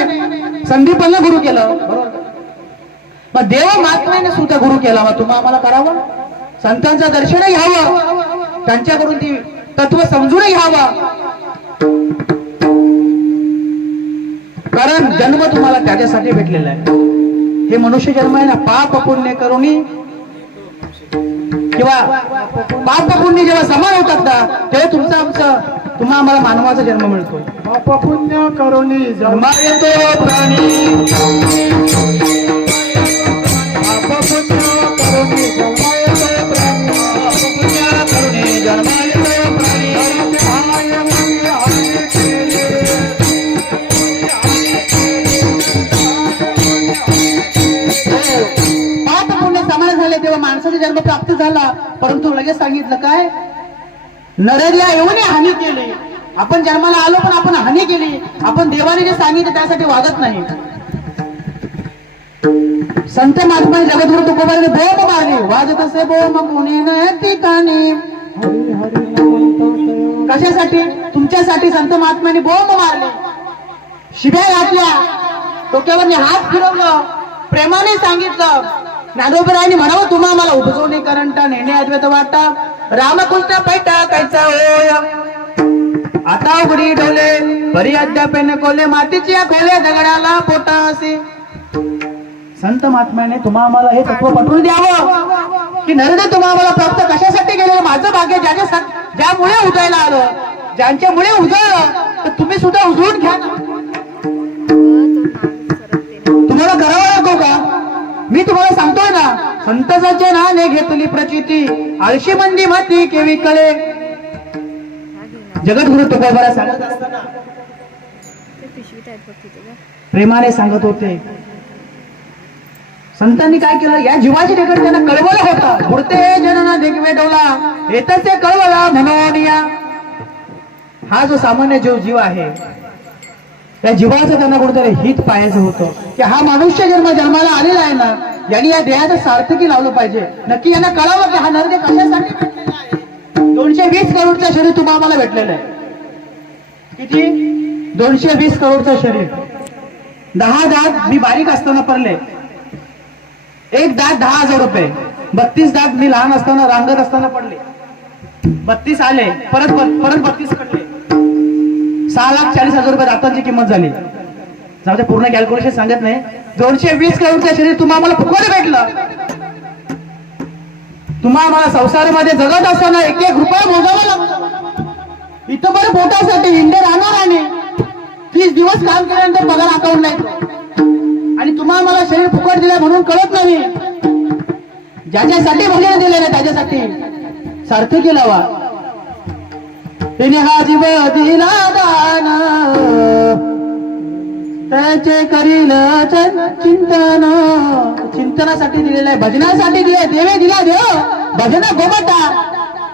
संदीपांना गुरु केलं. बरोबर. मग देव महात्म्याने सुद्धा गुरु केला. मग तुम्हाला आम्हाला करावं, संतांचं दर्शन घ्यावं, त्यांच्याकडून ती तत्व समजून घ्यावं. कारण जन्म तुम्हाला त्याच्यासाठी भेटलेला आहे. हे मनुष्य जन्म आहे ना, पाप पुण्य करुणी किंवा पाप पुण्य जेव्हा समान होतात ना, तेव्हा तुमचं आमचं तुम्हाला आम्हाला मानवाचा जन्म मिळतो. पाप पुण्य करुणी जन्मा येतो प्राणी. पाप पुण्य करुणी जन्मा येतो प्राणी. पाप पुण्य करुणी जन्मा येतो प्राणी. पाप पुण्य समान झाले तेव्हा माणसाचा जन्म प्राप्त झाला. परंतु लगेच सांगितलं काय, नरला येऊन हानी केली. आपण जन्माला आलो पण आपण हानी केली. आपण देवाने जे सांगितलं त्यासाठी वागत नाही. संत महात्मा जगद्गुरु तुकोबाने बोम मारली. वाजत असे बोम कोणी न ठिकाणी. कशासाठी, तुमच्यासाठी संत महात्म्याने बोम मारली, शिव्या घातल्या, डोक्यावर हात फिरवलं, प्रेमाने सांगितलं. ज्ञानोबरायांनी म्हणावं तुम्हा मला उपजवणे करंटा नेणे अद्वैत वाटा. रामकृष्ण पैठा कायचा होय आता उघडी डोले परी अद्याप कोले मातीची खोले दगडाला पोटा असे. संत महात्म्याने तुम्हा आम्हाला हे तत्व पटवून द्यावं की नरदे तुम्हा आम्हाला प्राप्त कशासाठी केलेलं माझं भाग्य ज्यामुळे उजायला आलं, ज्यांच्यामुळे उजळलं, तर तुम्ही सुद्धा उजळून घ्या ना. तुम्हाला करावं नको का? मी तुम्हाला सांगतोय ना, संतसाचे नाने घेतली प्रचिती, आळशी मंदी माती केवी कळे. जगद्गुरु तुकोबाला सांगत असताना प्रेमाने सांगत होते. संतांनी काय केलं, या जीवाची देखत त्यांना कळवलं होतं. पुढते जनना देखवे डोला येतच ते कळवला म्हणून या. हा जो सामान्य जीव आहे, त्या जीवाचं त्यांना कुठेतरी हित पाहायचं होतं की हा मनुष्य जन्माला आलेला आहे ना, यांनी या देहाचं सार्थकी लावलं पाहिजे. नक्की यांना कळावं की हा नरदे कशासाठी भेटलेला आहे. 220 करोडचं शरीर तुम्हाला आम्हाला भेटलेलं आहे. किती? 220 करोडचं शरीर. 10 दात मी बारीक असताना पडले, एक दात 10,000 रुपये. 32 दात मी लहान असताना रांगत असताना पडले, 32 आले, परत 32 पडले. 6,40,000 रुपये दातांची किंमत झाली. जाऊ दे, पूर्ण कॅल्क्युलेशन सांगत नाही. 220 करोडचं शरीर तुम्हाला आम्हाला फुकट भेटलं. तुम्हा आम्हाला संसारामध्ये जगत असताना 1-1 रुपया मोजावा लागतो. इथं बरं पोटासाठी हिंडे राहणार आणि 30 दिवस काम केल्यानंतर पगार अकाउंट नाही. आणि तुम्हा आम्हाला शरीर फुकट दिलं म्हणून कळत नाही. ज्याच्यासाठी भजन दिले नाही त्याच्यासाठी सार्थकी लावा. तिने हा जीव दिला दान, त्याचे करील चिंतन. चिंतनासाठी दिलेलं आहे, भजनासाठी दिले. देवे दिला देव भजन गोमटा,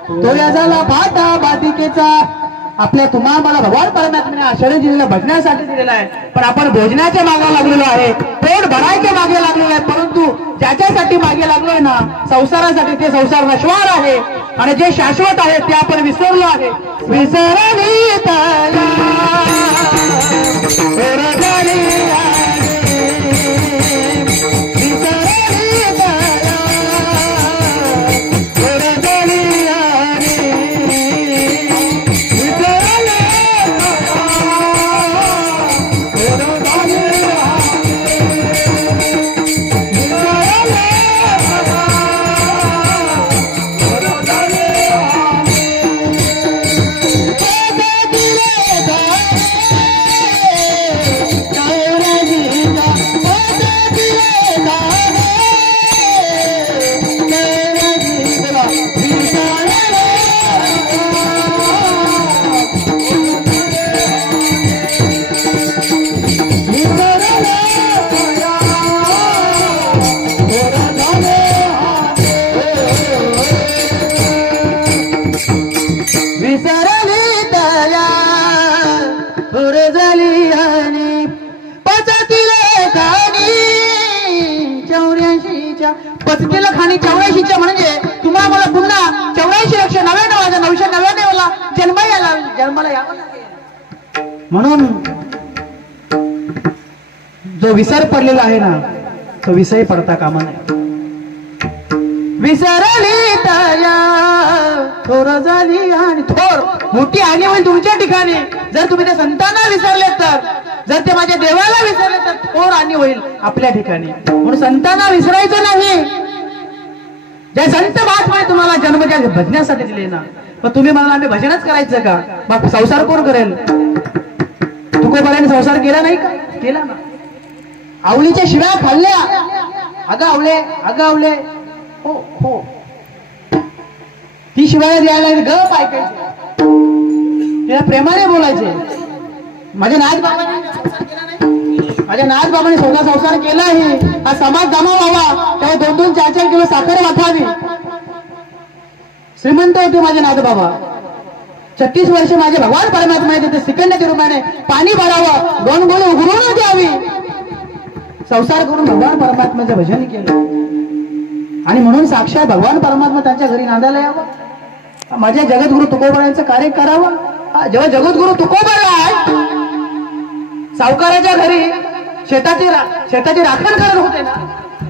तो या झाला भाटा बाधिकेचा. आपल्या तुम्हा आम्हाला भगवान परमात्म्याने आश्रय दिलेला भजनासाठी दिलेला आहे. पण आपण भोजनाच्या मागे लागलेलो आहे, पोट भरायच्या मागे लागलेलो आहे. परंतु ज्याच्यासाठी मागे लागलोय ना, संसारासाठी, ते संसार नश्वर आहे आणि जे शाश्वत आहे ते आपण विसरलो आहे. विसरली तया पचकेला खाणी 84च्या म्हणजे तुम्हाला मला पुन्हा 84,99,999 ला जन्माला यावं लागेल. म्हणून जो विसर पडलेला आहे ना, तो विसर पडता कामा नये. विसरली तया थोर झाली आणि थोर मोठी हानी होईल तुमच्या ठिकाणी जर तुम्ही त्या संतांना विसरले तर. जर ते माझ्या देवाला विसरले तर थोर हानी होईल आपल्या ठिकाणी. म्हणून संतांना विसरायचं नाही. ज्या संत महात्म्याने तुम्हाला जन्म ज्या भजनासाठी दिले ना, पण तुम्ही म्हणाला आम्ही भजनच करायचं का, मग संसार कोण करेल? तुकोबाराने संसार केला नाही का? केला ना. आवळीच्या शिव्या खाल्ल्या. अगं आवळे, अगं आवळे, हो हो, ती शिवाय द्यायला गप ऐकायची, तिला प्रेमाने बोलायचे. माझ्या नाथबाबाने स्वतः संसार केला आहे. हा समाज जमा व्हावा तेव्हा 2-2, 4-4 किलो साखर वाटावी. श्रीमंत होते माझे नाथबाबा. 36 वर्ष माझे भगवान परमात्मा तिथे सिकंदच्या रूपाने पाणी भरावं, 2 गोळे उघडून द्यावी. संसार करून भगवान परमात्म्याचं भजन केलं. आणि म्हणून साक्षात भगवान परमात्मा त्यांच्या घरी नांदायला यावं. माझ्या जगद्गुरु तुकोबारांचं कार्य करावं. जेव्हा जगद्गुरु तुकोबारा सावकाराच्या घरी शेताची राखण करत होते ना,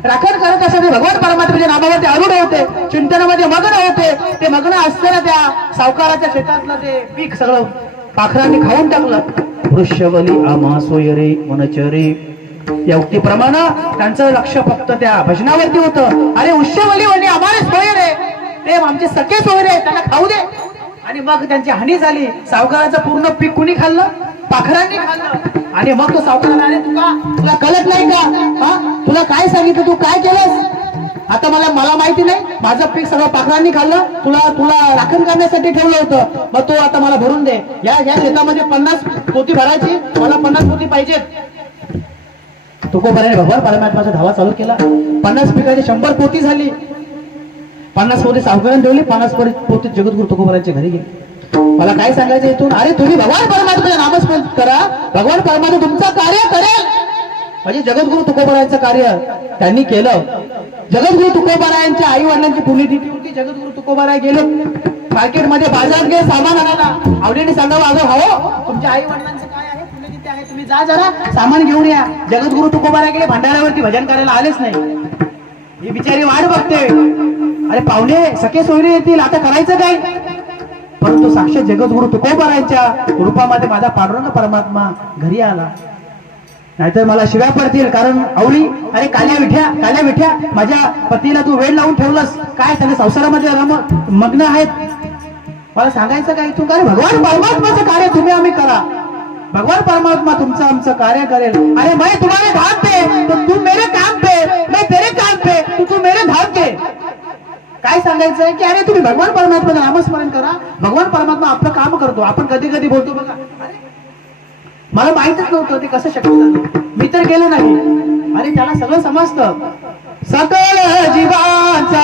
राखण करत असताना भगवान परमात्म्याच्या नामावर ते आरूढ होते, चिंतनामध्ये मग्न होते. ते मग्न असताना त्या सावकाराच्या शेतातलं ते पीक सगळं पाखरांनी खाऊन टाकलं. वृषवली आमा सोयरे वनचरे त्या उक्तीप्रमाणे त्यांचं लक्ष फक्त त्या भजनावरती होतं. अरे उष्यवली म्हणे आम्हाला सोय रे, ते आमचे सखे सोय रे, त्यांना खाऊ दे. आणि मग त्यांची हानी झाली. सावकाराचं पूर्ण पीक कुणी खाल्लं? पाखरांनी खाल्लं. आणि मग तो सावकाराला, अरे तुला कळत नाही का? हा, तुला काय सांगितलं, तू काय केलंस? आता मला माहिती नाही, माझं पीक सगळं पाखरांनी खाल्लं, तुला राखण करण्यासाठी ठेवलं होतं, मग तो आता मला भरून दे. या शेतामध्ये 50 पोती भरायची, मला 50 पोती पाहिजेत. तुकोबाराने भगवान परमात्माचा धावा चालू केला. 50 पिकाची 100 पोती झाली. 50 पोती सावकाराने ठेवली, 50 पोती जगद्गुरु तुकोबारांच्या घरी गेली. मला काय सांगायचं इथून? अरे तुम्ही भगवान परमात्म्याचे नामस्मरण करा, भगवान परमात्मा तुमचं कार्य करेल. म्हणजे जगद्गुरु तुकोबारायांचं कार्य त्यांनी केलं. जगद्गुरु तुकोबारायांच्या आई वडिलांची पुण्यतिथी होती. जगद्गुरु तुकोबाराय गेले मार्केटमध्ये, बाजारात गेले सामान आणायला. आवडीने सांगावं, अगं हो तुमच्या आई वडिलांचं काय आहे, पुण्यतिथी आहे, तुम्ही जा जरा सामान घेऊन या. जगद्गुरु तुकोबाराय गेले, भंडाऱ्यावरती भजन करायला आलेच नाही. ही बिचारी वाट बघते, अरे पाहुणे सखे सोयरे येतील, आता करायचं काय? परंतु साक्षात जगद्गुरु तुकोबारायांच्या रूपामध्ये माझा पांडुरंग परमात्मा घरी आला. नाहीतर मला शिव्या पडतील, कारण आवळी, अरे काल्या विठ्या माझ्या पतीला तू वेळ लावून ठेवलंस काय? त्याने संसारामध्ये मग्न आहेत. मला सांगायचं काय तू? काय भगवान परमात्माचं कार्य तुम्ही आम्ही करा, भगवान परमात्मा तुमचं आमचं कार्य करेल. अरे मैं तुम्हारे धाम पे तो तू मेरे काम पे, मैं तेरे काम पे तू मेरे धाम पे. काय सांगायचंय की अरे तुम्ही भगवान परमात्माचं नामस्मरण करा, भगवान परमात्मा आपलं काम करतो. आपण कधी कधी बोलतो बघा, अरे मला माहितच नव्हतं ते कसं शक्य झालं, मी तर गेलो नाही. अरे त्याला सगळं समजतं. सकल जीवांचा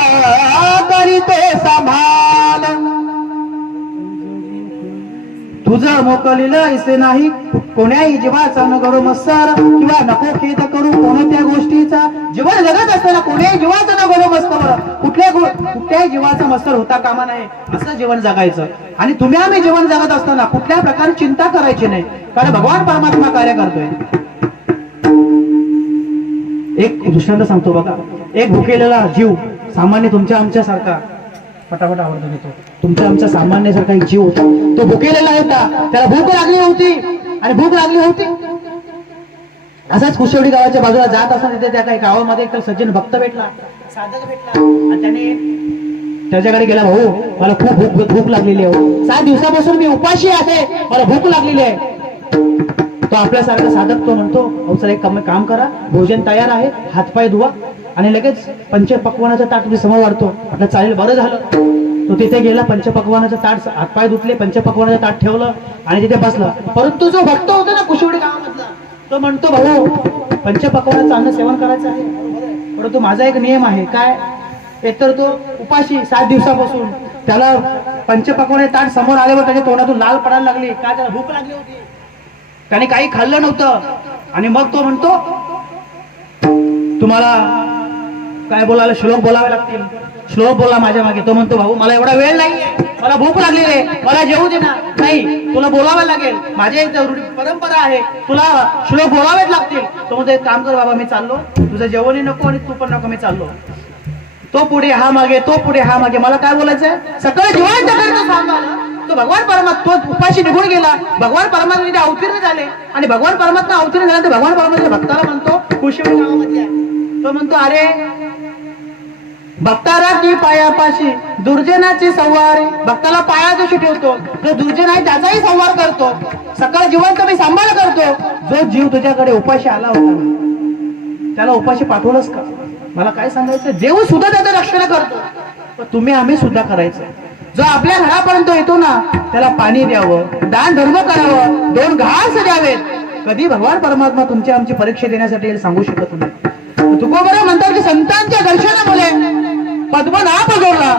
करीते सांभाळ, तुझं मोकलीला ऐसे नाही कोण्याही जीवाचा न करू मत्सर, किंवा नको खेद करू कोणत्या गोष्टीचा. जीवन जगत असताना कोण्याही जीवाचा न करू मत्सर, कुठल्याही जीवाचा मत्सर होता कामा नये, असं जीवन जगायचं. आणि तुम्ही आम्ही जीवन जगत असताना कुठल्या प्रकारे चिंता करायची नाही, कारण भगवान परमात्मा कार्य करतोय. एक दृष्टांत सांगतो बघा. एक भुकेलेला जीव, सामान्य तुमच्या आमच्या सारखा, फटाफट आवडतो घेतो, तुमच्या आमच्या सामान्यासारखा एक जीव होता. तो भुकेलेला होता, त्याला भूक लागली होती. असाच कुशेवडी गावाच्या बाजूला जात असताना तिथे त्या काही गावामध्ये एक सज्जन भक्त भेटला, साधक भेटला. आणि त्याने त्याच्याकडे गेला, भाऊ मला खूप भूक लागलेली आहे, 7 दिवसापासून मी उपाशी आहे, मला भूक लागलेली आहे. तो आपल्यासारखा साधक तो म्हणतो, अहो सर एक काम करा, भोजन तयार आहे, हातपाय धुवा आणि लगेच पंचपक्वानाचं ताट तुम्ही समोर वाढतो. म्हटलं चालेल, बरं झालं. तो तिथे गेला, पंचपक्वानाचं ताट, हातपाय धुतले, पंचपक्वानाचं ताट ठेवलं आणि तिथे बसला. परंतु जो भक्त होता ना कुशेवडी गावामधला, तो म्हणतो, भाऊ पंचपक्वानाचं अन्न सेवन करायचं आहे, परंतु माझा एक नियम आहे. काय? एकतर तो उपाशी 7 दिवसापासून, त्याला पंचपक्वानाचे ताट समोर आल्यावर त्याच्या तोंडातून लाल पडायला लागली. काय? त्याला भूक लागली होती, त्याने काही खाल्लं नव्हतं. आणि मग तो म्हणतो, तुम्हाला काय बोलायला, श्लोक बोलावे लागतील, श्लोक बोला माझ्या मागे. तो म्हणतो, भाऊ मला एवढा वेळ नाहीये, मला भूक लागलेली आहे, मला जेवू दे ना. नाही, तुला बोलावं लागेल, माझ्या इथे परंपरा आहे, तुला श्लोक बोलावेच लागतील. तो म्हणतो, एक काम कर बाबा, मी चाललो, तुझं जेवणही नको आणि तू पण नको, मी चाललो. तो पुढे हा मागे, तो पुढे हा मागे. मला काय बोलायचंय? सगळं जीवनाच्या करता सांगायला तो भगवान परमात्मा, तो उपाशी निघून गेला. भगवान परमात्मा तिथे अवतीर्ण झाले आणि भगवान परमात्मा अवतीर्ण झाल्यानंतर भगवान परमात्मा भक्ताला म्हणतो, कुशेवडी गावामध्ये तो म्हणतो, अरे भक्ताला की पायापाशी दुर्जनाची संवार. भक्ताला पायापाशी ठेवतो, जो दुर्जन आहे त्याचाही संवार करतो, सकळ जीवांचा मी सांभाळ करतो. जो जीव तुझ्याकडे उपाशी आला होता त्याला उपाशी पाठवलंस का? मला काय सांगायचं, देव सुद्धा त्याचं रक्षण करतो, पण तुम्ही आम्ही सुद्धा करायचं. जो आपल्या घरापर्यंत येतो ना त्याला पाणी द्यावं, दान धर्म करावं, 2 घास द्यावेत. कधी भगवान परमात्मा तुमची आमची परीक्षा देण्यासाठी सांगू शकत नाही. तुकोबाराय म्हणतात की संतांच्या दर्शनामुळे पद्मनाभ जोडला.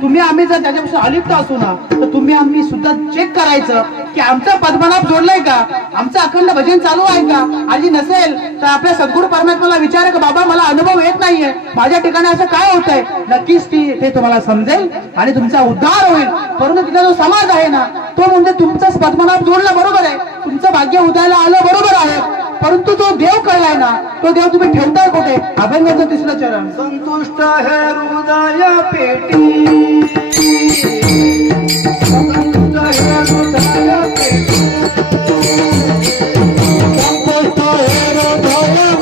तुम्ही आम्ही जर त्याच्यापासून अलिप्त असू ना, तर तुम्ही आम्ही सुद्धा चेक करायचं की आमचा पद्मनाभ जोडलाय का, आमचं अखंड भजन चालू आहे का. आणि नसेल तर आपल्या सद्गुरू परमात्म्याला विचारा की बाबा मला अनुभव येत नाहीये, माझ्या ठिकाणी असं काय होतंय. नक्कीच ते तुम्हाला समजेल आणि तुमचा उद्धार होईल. परंतु तिचा जो समाज आहे ना, तो म्हणजे तुमचाच पद्मनाभ जोडला, बरोबर आहे, तुमचं भाग्य उद्याला आलं, बरोबर आहे. परंतु तो देव कळलाय ना, तो देव तुम्ही ठेवताय कुठे? अभंगाचं 3रं चरण. संतुष्ट है हृदय पेटी, संतुष्ट है हृदय पेटी, संतुष्ट है हृदय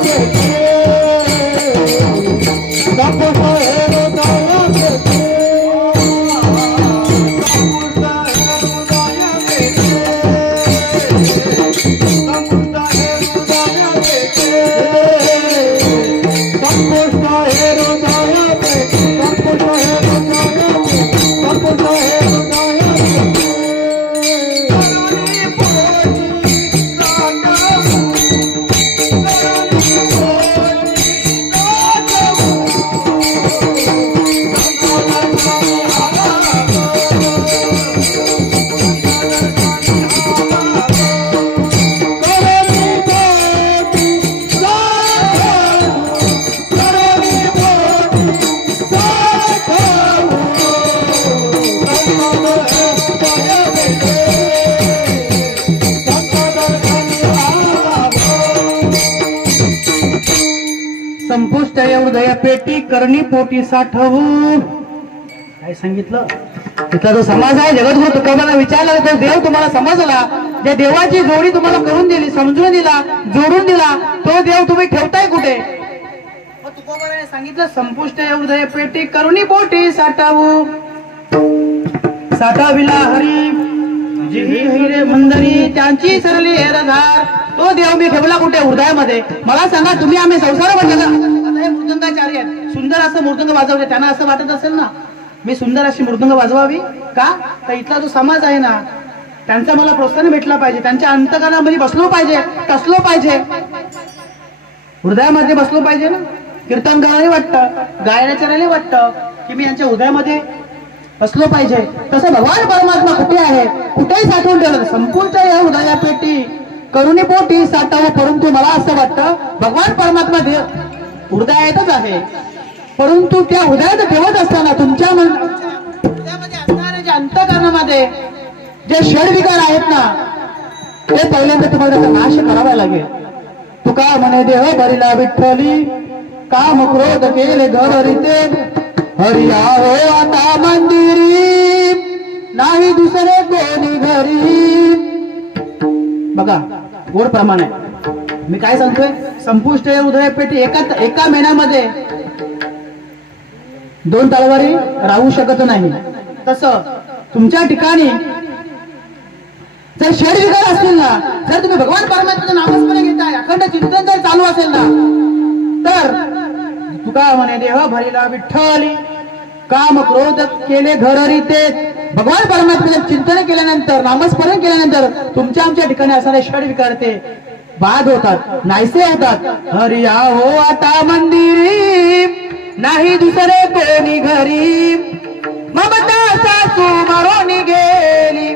हृदय पेटी करणी पोटी साठवू. काय सांगितलं? तिथला जो समाज आहे जगद्गुरु तुकोबांना विचारला, तो देव तुम्हाला समजला, ज्या देवाची जोडी तुम्हाला करून दिली, समजून दिला, जोडून दिला, तो देव तुम्ही ठेवताय कुठे? मग तुकोबाने सांगितलं, संपुष्ट हृदय पेटी करुणी पोटी साठवू. साठाविला हरी जी हिरे मंदरी त्यांची सरली हेरधार. तो देव मी ठेवला कुठे? हृदयामध्ये. मला सांगा तुम्ही, आम्ही संसार म्हटलं का? आता हे मृदंगाचार्य आहेत, सुंदर असं मृदंग वाजवले, त्यांना असं वाटत असेल ना मी सुंदर अशी मृदंग वाजवावी का? तर इथला जो समाज आहे ना त्यांचा मला प्रोत्साहन भेटला पाहिजे, त्यांच्या अंतकरणामध्ये बसलो पाहिजे, टसलो पाहिजे, हृदयामध्ये बसलो पाहिजे ना. कीर्तन करायला वाटतं, गायनाच्या वाटतं की मी यांच्या हृदयामध्ये बसलो पाहिजे. तसं भगवान परमात्मा कुठे आहे? कुठेही साठवून ठेवलं. संपूर्ण या हृदयापेटी करुणी पोटी साठावं. परंतु मला असं वाटतं भगवान परमात्मा हृदयातच आहे, परंतु त्या हृदयात ठेवत असताना तुमच्या हृदयामध्ये असणारे जे अंतकरणामध्ये जे षडविकार आहेत ना ते पहिल्यांदा तुम्हाला त्याचा नाश करावा लागेल. तुका म्हणे देह भरिला विठ्ठली, काम क्रोध केले धरिते, हरी आहो आता मंदिरी, नाही दुसरे कोणी घरी. बघा गोड प्रमाण आहे. मी काय सांगतोय? संपुष्ट हृदय पेटी एका महिन्यामध्ये 2 तलवारी राहू शकत नाही. तसं तुमच्या ठिकाणी जर षडविकार असतील ना, जर तुम्ही भगवान परमात्म्याचं नामस्मरण घेताय, अखंड चिंतन जर चालू असेल ना, तर तुका म्हणे देह भरिला विठ्ठली, काम क्रोध केले घररी ते. भगवान परमात्म्याचं चिंतन केल्यानंतर, नामस्मरण केल्यानंतर तुमच्या आमच्या ठिकाणी असणारे षडविकार ते बाद होतात, नाहीसे होतात. हरी आहो आता मंदिरी, नाही दुसरे कोणी घरी, ममता सासू मरून गेली,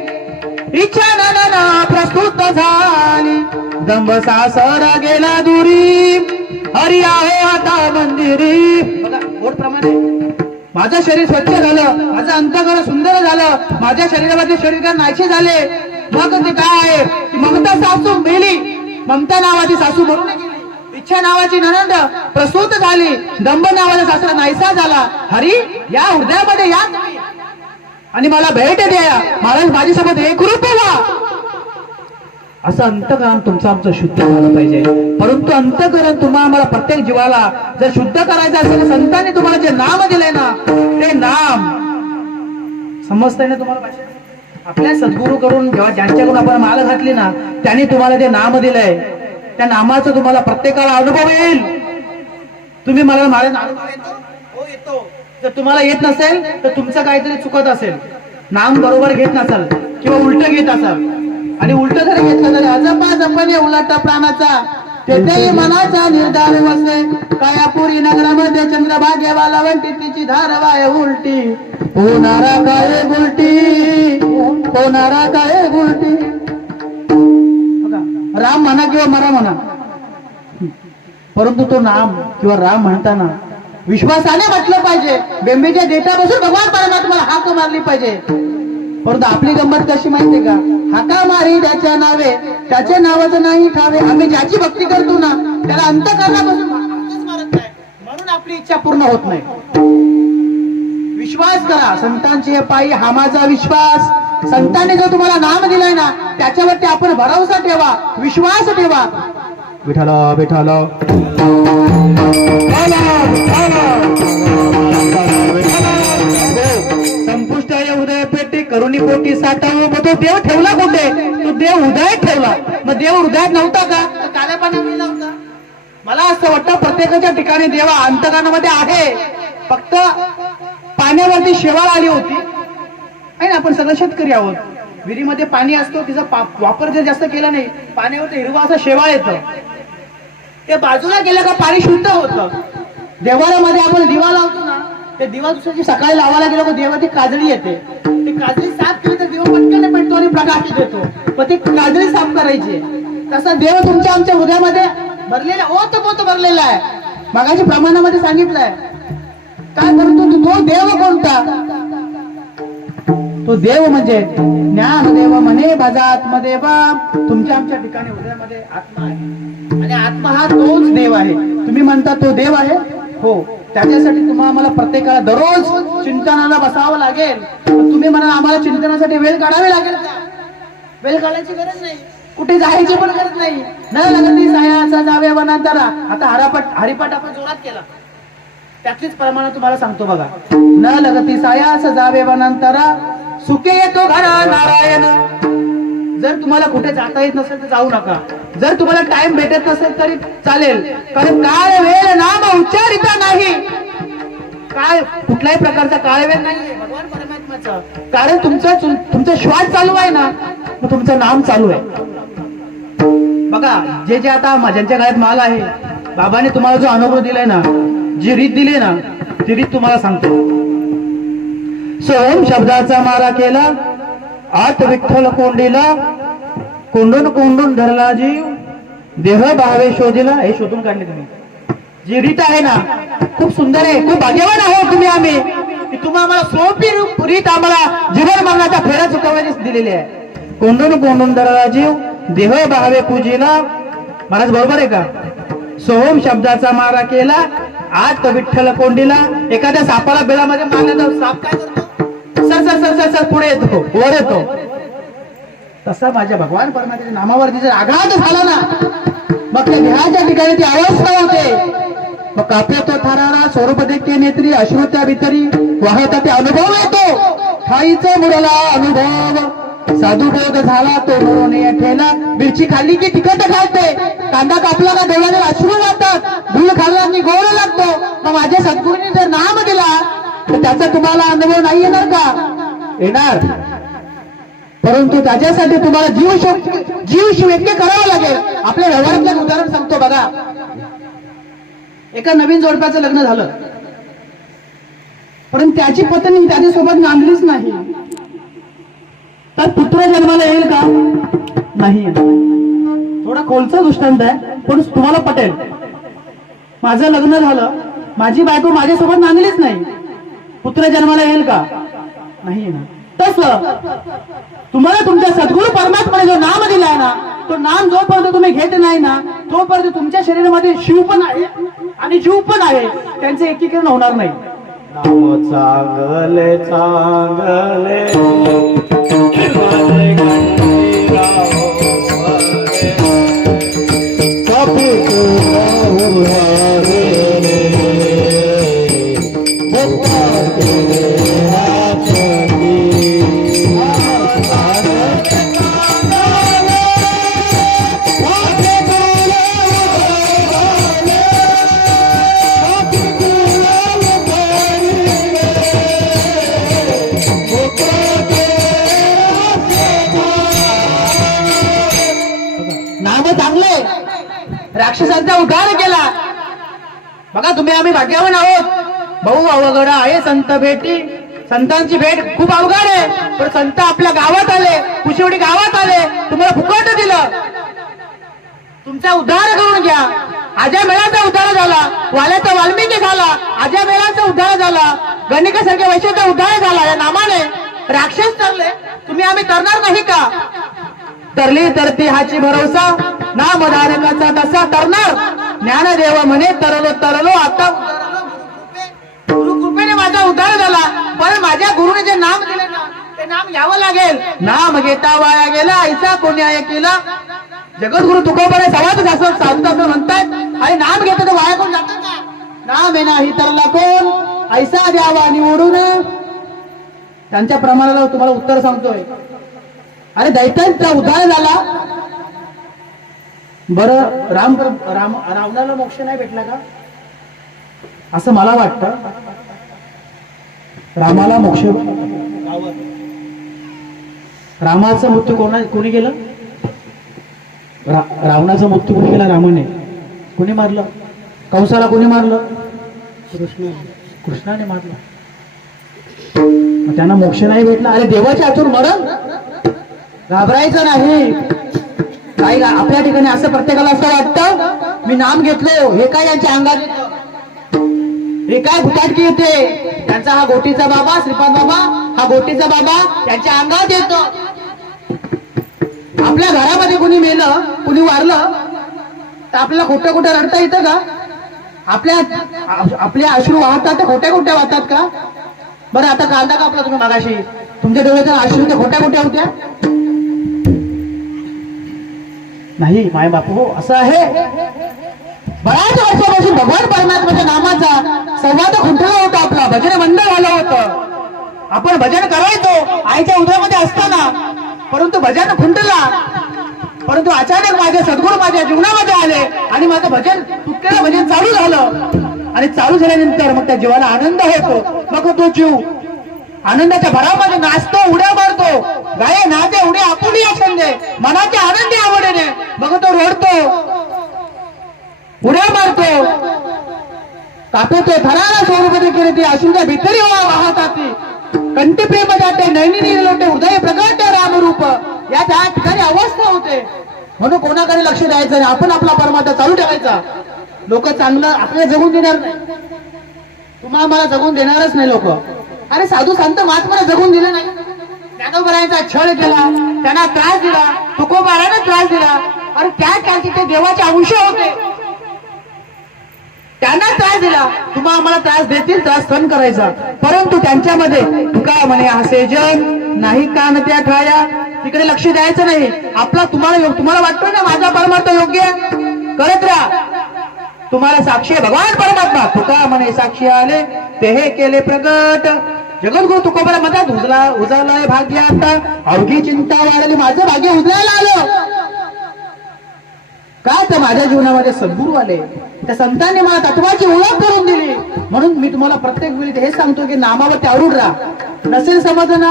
इच्छा नाना प्रस्तुत झाली, दंभ सासर गेला दुरी, हरी आहे आता मंदिरी. बघा गोड प्रमाणे माझं शरीर स्वच्छ झालं, माझं अंतःकरण सुंदर झालं, माझ्या शरीरामध्ये शरीर नाहीसे झाले, मग ते काय आहे? ममता सासू मेली, ममता नावाची सासू मरून गेली, इच्छा नावाची ननंद प्रसूत झाली, दंभ नावाचा सासरा नाहीसा झाला. हरी या हृदयामध्ये या आणि मला भेट द्या, महाराज माझ्यासोबत एकरूप व्हा. असं अंतकरण तुमचं आमचं शुद्ध झालं पाहिजे. परंतु अंतकरण तुम्हाला मला प्रत्येक जीवाला जर शुद्ध करायचं असेल, संतांनी तुम्हाला जे नाम दिलंय ना ते नाम समजतंय ना तुम्हाला? आपल्या सद्गुरू करून जेव्हा ज्यांच्याकडून आपण माल घातली ना त्यांनी तुम्हाला जे नाम दिलंय त्या नामाचा तुम्हाला प्रत्येकाला अनुभव येईल. तुम्ही मला अनुभव येतो? हो येतो. जर तुम्हाला येत नसेल तर तुमचं काहीतरी चुकत असेल, नाम बरोबर घेत नसाल किंवा उलट घेत असाल. आणि उलट जरी घेतलं तरी अजपा जपणे उलट प्राणाचा, तेथेही मनाचा निर्धार वसे. कायापुरी नगरामध्ये चंद्रभाग्य लावंटी, तिची धार वाय उलटी, होणारा काय उलटी, होणारा काय उलटी. राम म्हणा किंवा मरा म्हणा, परंतु तो नाम किंवा राम म्हणताना विश्वासाने म्हटलं पाहिजे. बेंबीच्या देठापासून भगवान परमात्म्याला हाक मारली पाहिजे. परंतु आपली गंमत कशी माहितीये का? हाका मारी त्याच्या नावे, त्याच्या नावाचं नाही ठावे. आम्ही ज्याची भक्ती करतो ना त्याला अंतःकरणापासून मारत नाही, म्हणून आपली इच्छा पूर्ण होत नाही. विश्वास करा संतांचे पायी, हा माझा विश्वास. संतांनी जो तुम्हाला नाम दिलाय ना त्याच्यावरती आपण भरोसा ठेवा, विश्वास ठेवा. विठ्ठल विठ्ठल संपुष्ट हृदय पेटी करुणी पोटी साठावं. मग तो देव ठेवला कुठे? तो देव हृदयात ठेवला. मग देव हृदयात नव्हता का? काळ्या पाण्यामध्ये नव्हता. मला असं वाटतं प्रत्येकाच्या ठिकाणी देवा अंतकरणामध्ये आहे, फक्त पाण्यावरती शेवाळ आली होती. आहे ना, आपण सगळं शेतकरी आहोत. विहिरीमध्ये पाणी असतो, तिचा वापर जर जास्त केला नाही, पाण्यावरती हिरवा असा शेवाळ येतं. ते बाजूला गेलं का पाणी शुद्ध होतं. देवाऱ्यामध्ये आपण दिवा लावतो ना, ते दिवा दुसऱ्या सकाळी लावायला गेलो का देवाची काजळी येते. ती काजळी साफ केली तर देव पटकन पेटतो आणि प्रकाश देतो. मग ती काजळी साफ करायची. तसा देव तुमच्या आमच्या हृदयामध्ये भरलेला ओतपोत भरलेला आहे. मगाशी प्रमाणामध्ये सांगितलंय. काय परंतु तो देव कोणता? तो देव म्हणजे ज्ञानदेव म्हणे माझा आत्मदेवा. तुमच्या आमच्या ठिकाणी हृदयामध्ये आत्मा आहे आणि आत्मा हा तोच देव आहे. तुम्ही म्हणता तो देव आहे, हो, त्याच्यासाठी तुम्हाला मला प्रत्येकाला दररोज चिंतनाला बसावं लागेल. तुम्ही म्हणा आम्हाला चिंतनासाठी वेळ काढावी लागेल का? वेळ काढायची गरज नाही, कुठे जायची पण गरज नाही. न लगती सायाचा जावे वनांतरा. आता हरिपाठ आपण जोरात केला, त्यातलीच प्रमाण तुम्हाला सांगतो बघा. न लगती सायास जावे वनांतरा, सुखे येतो घरा नारायण. जर तुम्हाला कुठे जाता येत नसेल तर जाऊ नका. जर तुम्हाला टाइम भेटत नसेल तरी चालेल, कारण काळ वेळ नाम उच्चारिता नाही. काळ कुठल्याही प्रकारचा काळ वेळ नाही भगवान परमात्माचा. कारण तुमचा श्वास चालू आहे ना, मग तुमचं नाम चालू आहे. बघा, जे आता ज्यांच्या गळ्यात माल आहे, बाबाने तुम्हाला जो अनुभव दिलाय ना, जी रीत दिली ना, ती रीत तुम्हाला सांगतो. सोम शब्दाचा मारा केला, आत विठ्ठल कोंडीला, कोंडून कोंडून धरला जीव, देह भावे शोधिला. हे शोधून काढले तुम्ही. जी रीत आहे ना, खूप सुंदर आहे. खूप भाग्यवान आहोत तुम्ही आम्ही, की तुम्ही आम्हाला सोपी रीत आम्हाला जीवन मरणाचा फेरा चुकवण्याची दिलेली आहे. कोंडून कोंडून धरला जीव, देह भावे पूजिला. महाराज बरोबर आहे का? सोहम शब्दाचा मारा केला, आत विठ्ठल कोंडीला. एखाद्या सापाला बेळामध्ये मारला तर साप काय करतो? Sir sir sir sir sir पुढे येतो, वर येतो. तसं माझ्या भगवान परमात्म्याच्या नामावरती जर आघात झाला ना, मग त्या देहाच्या ठिकाणी ती अवस्था होते. मग कापे तो थरारा, स्वरूप देखते नेत्री, अश्रुत्या भितरी वाहता ते अनुभव येतो. ठाईचा मुरला अनुभव, साधुबोध झाला तो नरोने ठेला. मिरची खाल्ली की तिखट घालते, कांदा कापला का डोळ्याने अश्रू वाटतात, धूळ खाल्ला की गोड लागतो. मग माझ्या सद्गुरूंनी जर नाम दिला तर त्याचा तुम्हाला अनुभव नाही येणार का? येणार. परंतु त्याच्यासाठी तुम्हाला जीव यज्ञ करावं लागेल. आपल्या व्यवहारातलं उदाहरण सांगतो बघा. एका नवीन जोडप्याचं लग्न झालं, परंतु त्याची पत्नी त्याच्यासोबत नांदलीच नाही, तर पुत्र जन्माला येईल का? नाही. थोडा खोलचा दृष्टांत आहे, पण तुम्हाला पटेल. माझं लग्न झालं, माझी बायको माझ्यासोबत नांदलीच नाही, पुत्र जन्माला येईल का? नाही. तसं तुम्हाला तुमच्या सद्गुरू परमात्म्याने जो नाम दिलाय ना, तो नाम जोपर्यंत तुम्ही घेत नाही ना, तोपर्यंत तुमच्या शरीरामध्ये शिव पण आहे आणि जीव पण आहे, त्यांचे एकीकरण होणार नाही. नाम चांगले चांगले राक्षसांचा उद्धार केला. बघा, तुम्ही आम्ही भाग्यवान आहोत. भाऊ अवघड आहे संत भेटी. संतांची भेट खूप अवघड आहे, पण संत आपल्या गावात आले, कुशेवडी गावात आले, तुम्हाला फुकट दिलं. तुमचा उद्धार करून घ्या. आज्या मेळाचा उद्धार झाला, वाल्याचा वाल्मिकी झाला, आज्या मेळाचा उद्धार झाला, गणिकासारख्या वैश्याचा उद्धार झाला. या नामाने राक्षस तरले, तुम्ही आम्ही तरणार नाही का? तरली तरती हाची भरोसा, नामधारकाचा तसा तरणार. ज्ञानदेव म्हणे तरलो तरलो, आता गुरु कृपेने माझा उद्धार झाला. पण माझ्या गुरुने जे नाम दिले ना, ते नाम घ्यावं लागेल. नाम घेता वाया गेला, ऐसा कोणी केला. जगद्गुरु तुकोबरे सवाच साधूत असं म्हणतात, आणि नाम घेतो तर वाया कोण जातं का? नाम आहे नाही तरला कोण, ऐसा द्यावा निवडून. त्यांच्या प्रमाणाला तुम्हाला उत्तर सांगतोय. अरे दैत्यांचा उद्धार झाला, बरं रावणाला मोक्ष नाही भेटला का? असं मला वाटतं. रामाला मोक्ष, रामाचा मृत्यू कोणी केलं? रावणाचा मृत्यू कोणी केला? रामाने. कोणी मारलं? कंसाला कोणी मारलं? कृष्णाने मारलं. त्यांना मोक्ष नाही भेटला. अरे देवाच्या हातून मरण, घाबरायचं नाही. काही आपल्या ठिकाणी असं प्रत्येकाला असं वाटतं, मी नाम घेतलो, हे काय यांच्या अंगात येतं, हे काय भुताटकी येते. त्यांचा हा गोटीचा बाबा, श्रीपाद बाबा, हा गोटीचा बाबा त्यांच्या अंगात येतो. आपल्या घरामध्ये कुणी मेलं, कुणी वारलं, तर आपल्याला खोटं खोटं रडता येतं का? आपले अश्रू वाहतात ते खोट्या खोट्या वाहतात का? बरं आता कांदा कापला तुम्ही मागाशी, तुमच्या डोळ्याच्या अश्रू ते खोट्या खोट्या होत्या? नाही माय बापू, असं आहे. बऱ्याच वर्षापासून भगवान परमात्म्याच्या नामाचा संवाद खुंटला होता, आपला भजन मंडळ झालं होतं. आपण भजन करायचो आईच्या उदरामध्ये असताना, परंतु भजन खुंटला. परंतु अचानक माझे सद्गुरू माझ्या जीवनामध्ये आले आणि माझं भजन तुटलेलं भजन चालू झालं. आणि चालू झाल्यानंतर मग त्या जीवाला आनंद होतो. मग तो जीव आनंदाच्या भरामध्ये नाचतो, उड्या मारतो, गाये नाचे उड्या आपुली छंदे मनाच्या आनंदी आवडीने. मग तो रडतो, उड्या मारतो, कापतो, थराला स्वरूपाने केले ते असून भितरी वाहतात ती कंठी प्रेम जाते, नैनी लोटे हृदय प्रकट रामरूप. या त्या ठिकाणी अवस्था होते. म्हणून कोणाकडे लक्ष द्यायचं नाही, आपण आपला परमात्मा चालू ठेवायचा. लोक चांगलं आपल्याला जगून देणार नाही, तुम्हाला मला जगून देणारच नाही लोक. अरे साधू संत महात्माला जगून दिलं नाही, ज्ञानोबरायांचा छळ केला, त्यांना त्रास दिला, तुकोबाराने त्रास दिला. अरे त्या काळची ते देवाचे अंश होते, त्यांना त्रास दिला. तुम्हाला आम्हाला त्रास देतील, त्रास सहन करायचा. परंतु त्यांच्यामध्ये तुका म्हणे असे जन नाही कान त्या ठाया, तिकडे लक्ष द्यायचं नाही. आपला तुम्हाला वाटतं ना माझा परमात्मा योग्य करत राहा. तुम्हाला साक्षी भगवान परमात्मा तुका म्हणे साक्षी आले ते हे केले प्रगट. जगद्गुरु तुकोबारा मधात उजालाय भाग्य आता, अवघी चिंता वाढली माझं भाग्य उजळायला आलं. काय तर माझ्या जीवनामध्ये सद्गुरू आले, त्या संतांनी मला तत्वाची ओळख करून दिली. म्हणून मी तुम्हाला प्रत्येक वेळी हे सांगतो की नामावरती आवडून राहा. नसेल समजलं ना,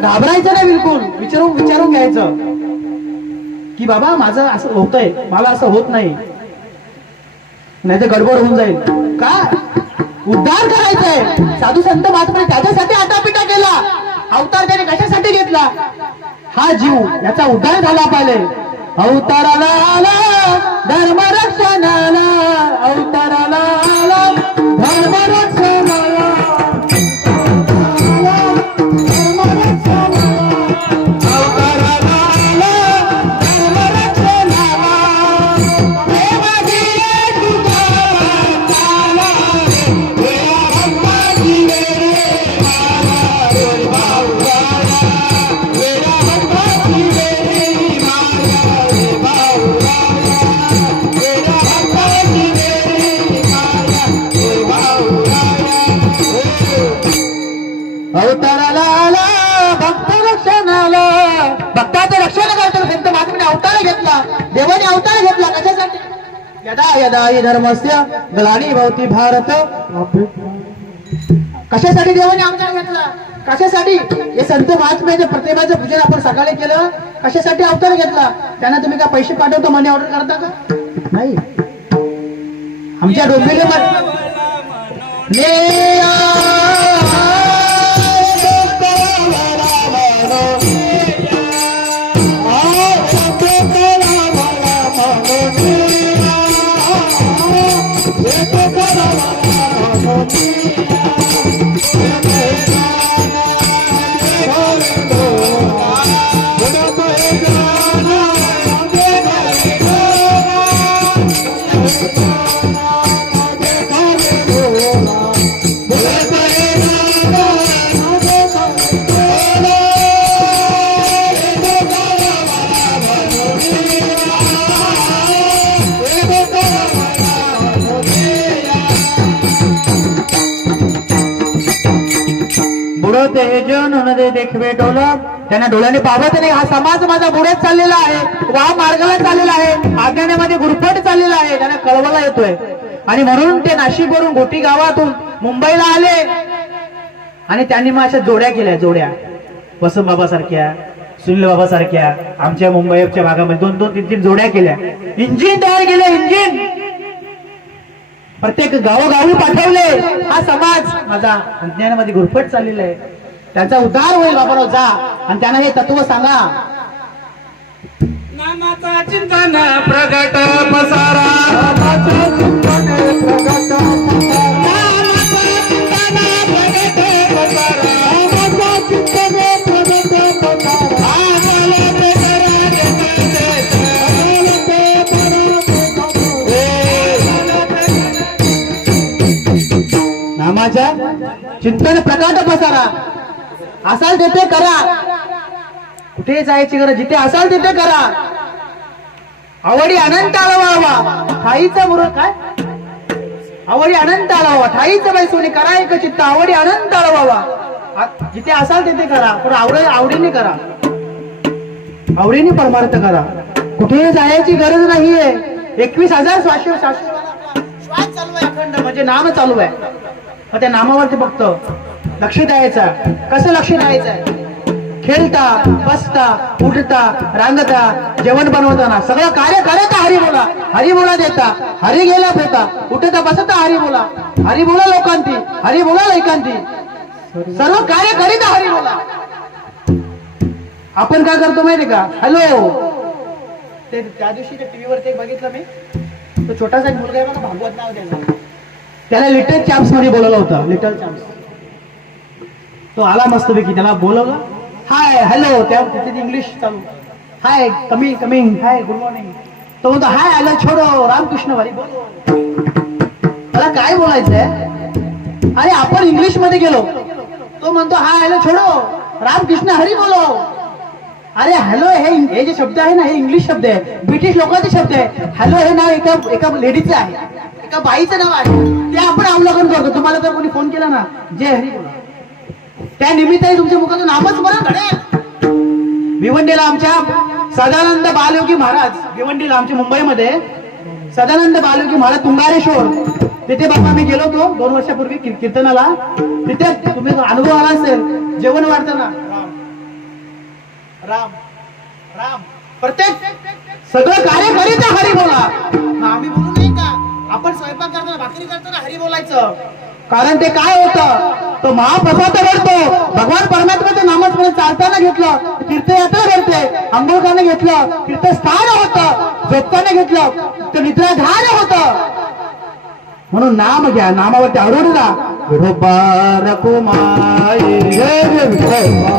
घाबरायचं नाही, बिलकुल विचारून घ्यायचं की बाबा माझं असं होतंय, मला असं होत नाही, नाही तर गडबड होऊन जाईल. काय उद्धार करायचंय. साधू संत महात्मा त्याच्यासाठी आटापिटा केला, अवतार त्याने कशासाठी घेतला? हा जीव याचा उद्धार झाला पाहिजे. अवताराला आला धर्म रक्षणाला, अवताराला आला धर्म रक्षणाला, अवताराला आला धर्म रक्षणाला. प्रेमाची तुकाराम आला रे, हनुमानजी रे माला रे बाहुराया, रे हनुमानजी रे माला रे बाहुराया, रे हनुमानजी रे माला रे बाहुराया. अवताराला आला भक्त रक्षणाला, भक्ताचं रक्षण करतो. संत महात्म्याने अवतार घेतला, देवाने अवतार घेतला. कशासाठी? यदा यदा हि धर्मस्य ग्लानिर्भवति भारत. कशासाठी देवाने अवतार घेतला? कशासाठी? हे संत महात्म्याच्या प्रतिमेचं पूजन आपण सकाळी केलं, कशासाठी अवतार घेतला? त्यांना तुम्ही काय पैसे पाठवतो, मनी ऑर्डर करता का? नाही. आमच्या डोंबिवलीमध्ये देखवे डोलत, त्यांना डोळ्याने पावत नाही. हा समाज माझा बुडत चाललेला आहे, वा मार्गाला चाललेला आहे, अज्ञानामध्ये गुरफट चाललेला आहे, त्यांना कळवायला येतोय. आणि म्हणून ते नाशिकवरून गोटी गावातून मुंबईला आले आणि त्यांनी मग अशा जोड्या केल्या, जोड्या वसंत बाबा सारख्या, सुनील बाबा सारख्या आमच्या मुंबईच्या भागामध्ये 2-2-3-3 जोड्या केल्या. इंजिन तयार केले, इंजिन प्रत्येक गावोगावी पाठवले. हा समाज माझा अज्ञानामध्ये गुरफट चाललेला आहे, त्यांचा उद्धार होईल. बाबाराव जा आणि त्यांना हे तत्व सांगा. नामाचा चिंतन प्रगट पसारा, नामाचा चिंतन प्रगट पसारा, नामाचा चिंतन प्रगट पसारा, नामाचा चिंतन प्रगट पसारा. आम्हाला ते करा देते, आम्हाला ते करा देते. चिंतन प्रकाट पसारा. असाल तिथे करा. कुठे जायची गरज, जिथे असाल तिथे करा. आवडी अनंत आळवावा ठाईचा मुर काय, आवडी अनंत आळवावा ठाईचं बाई सोनी करा एक चित्त. आवडी अनंत आळवावा. जिथे असाल तिथे करा, पण आवडीने करा, आवडीने परमार्थ करा. कुठेही जायची गरज नाहीये. 21,000 श्वास चालू आहे अखंड, म्हणजे नाम चालू आहे. मग त्या नामावरती फक्त लक्ष द्यायचं. कसं लक्ष द्यायचं? खेळता, बसता, उठता, रांगता, जेवण बनवताना सगळं कार्य करता हरी बोला. हरी बोला देता, हरी गेला फेता, उठता बसता हरी बोला. हरी बोला लोकांती, हरी बोला लैकांती, सर्व कार्य करीता हरी बोला. आपण काय करतो माहिती का? हॅलो, ते त्या दिवशी टीव्हीवरती एक बघितलं मी, तो छोटासा एक मुलगा आहे बघा, भागवत नाव त्याचं, त्याला लिटल चॅम्प्स मध्ये बोलवलं होतं. लिटल चॅम्प्स तो आला मस्तपैकी, त्याला बोलवलं, हाय हॅलो, त्या तिथे इंग्लिश चालू, हाय कमिंग, हाय गुड मॉर्निंग. तो म्हणतो हाय हॅलो छोडो रामकृष्ण हरी बोलो. मला काय बोलायचंय? अरे आपण इंग्लिश मध्ये गेलो, तो म्हणतो हाय हॅलो छोडो रामकृष्ण हरी बोलो. अरे हॅलो हे जे शब्द आहे ना, हे इंग्लिश शब्द आहे, ब्रिटिश लोकांचे शब्द आहे. हॅलो हे नाव एका लेडीचं आहे, एका बाईचं नाव आहे, ते आपण अवलोकन करतो. तुम्हाला जर कोणी फोन केला ना, जय हरी बोला, त्या निमित्ताने तुमच्या मुखातून नामच बरं घडेल. भिवंडीला आमच्या सदानंद बालयोगी महाराज, भिवंडीला आमच्या मुंबईमध्ये सदानंद बालयोगी महाराज तुंगारेश्वर, तिथे बाबा मी गेलो होतो 2 वर्षापूर्वी कीर्तनाला. तिथे तुम्ही अनुभव आला असेल, जेवण वाढताना राम राम प्रत्येक सगळं कार्य करीत हरी बोला. आम्ही बोलू नाही का? आपण स्वयंपाक करताना, भाकरी करताना हरी बोलायचं. कारण ते काय होतं, तो महाप्रसाद घडतो. भगवान परमात्म्याचं नामस्मरण चालताना घेतलं, तीर्थयात्रा घडते. अंघोळ करताना घेतलं, तीर्थस्थान होतं. झोपताना घेतलं तर निद्राधार होतं. म्हणून नाम घ्या, नामावरती आवडला विठोबा रखुमाई, जय जय विठोबा.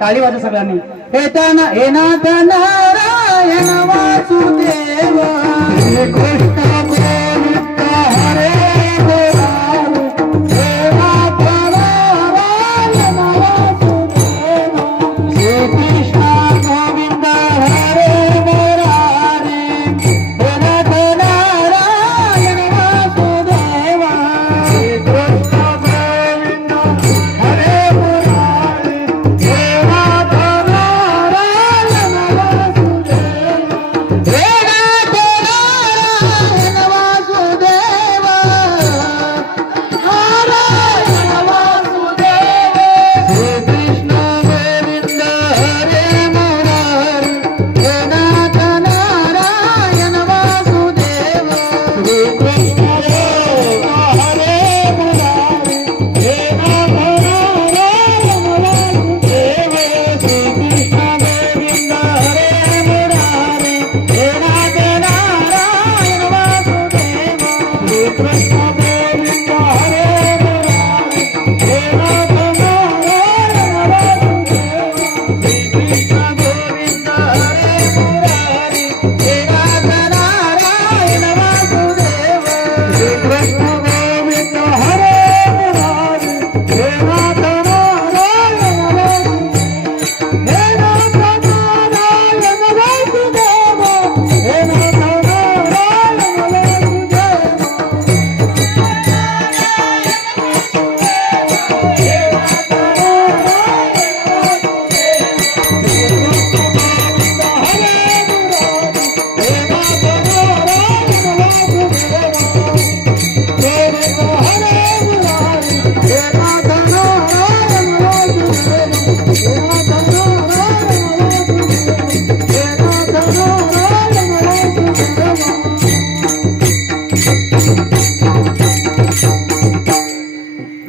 टाळी वाजवा सगळ्यांनी. हे नाथ नारायण वासुदेव, हे कृष्ण गोविंद हरे मुरारी, हे नाथ नारायण वासुदेव, हे कृष्ण गोविंद हरे मुरारी, हे नाथ नारायण वासुदेव, हे कृष्ण गोविंद हरे मुरारी, हे नाथ नारायण वासुदेव.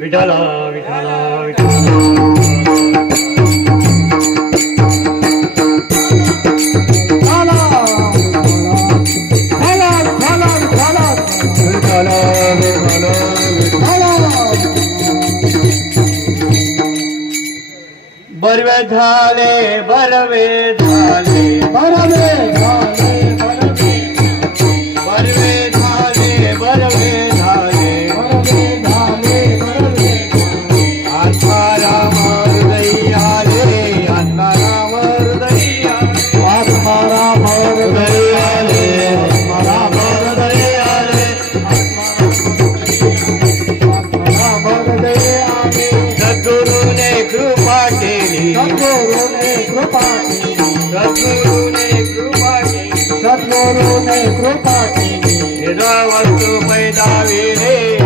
विठ्ठल विठ्ठल विठ्ठल बरवे झाले बरवे झाले बरवे झाले बरवे बरवे झाले बरवे झाले बरवे झाले बरवे आत्माराम हृदय आले आत्माराम हृदय आत्माराम हृदय आले आत्माराम हृदय आले आत्माराम हृदय आले सद्गुरूने कृपा केली सद्गुरूने कृपा केली सद्गुरूने कृपा केली सद्गुरूने कृपा केली वस्तू पैदा विले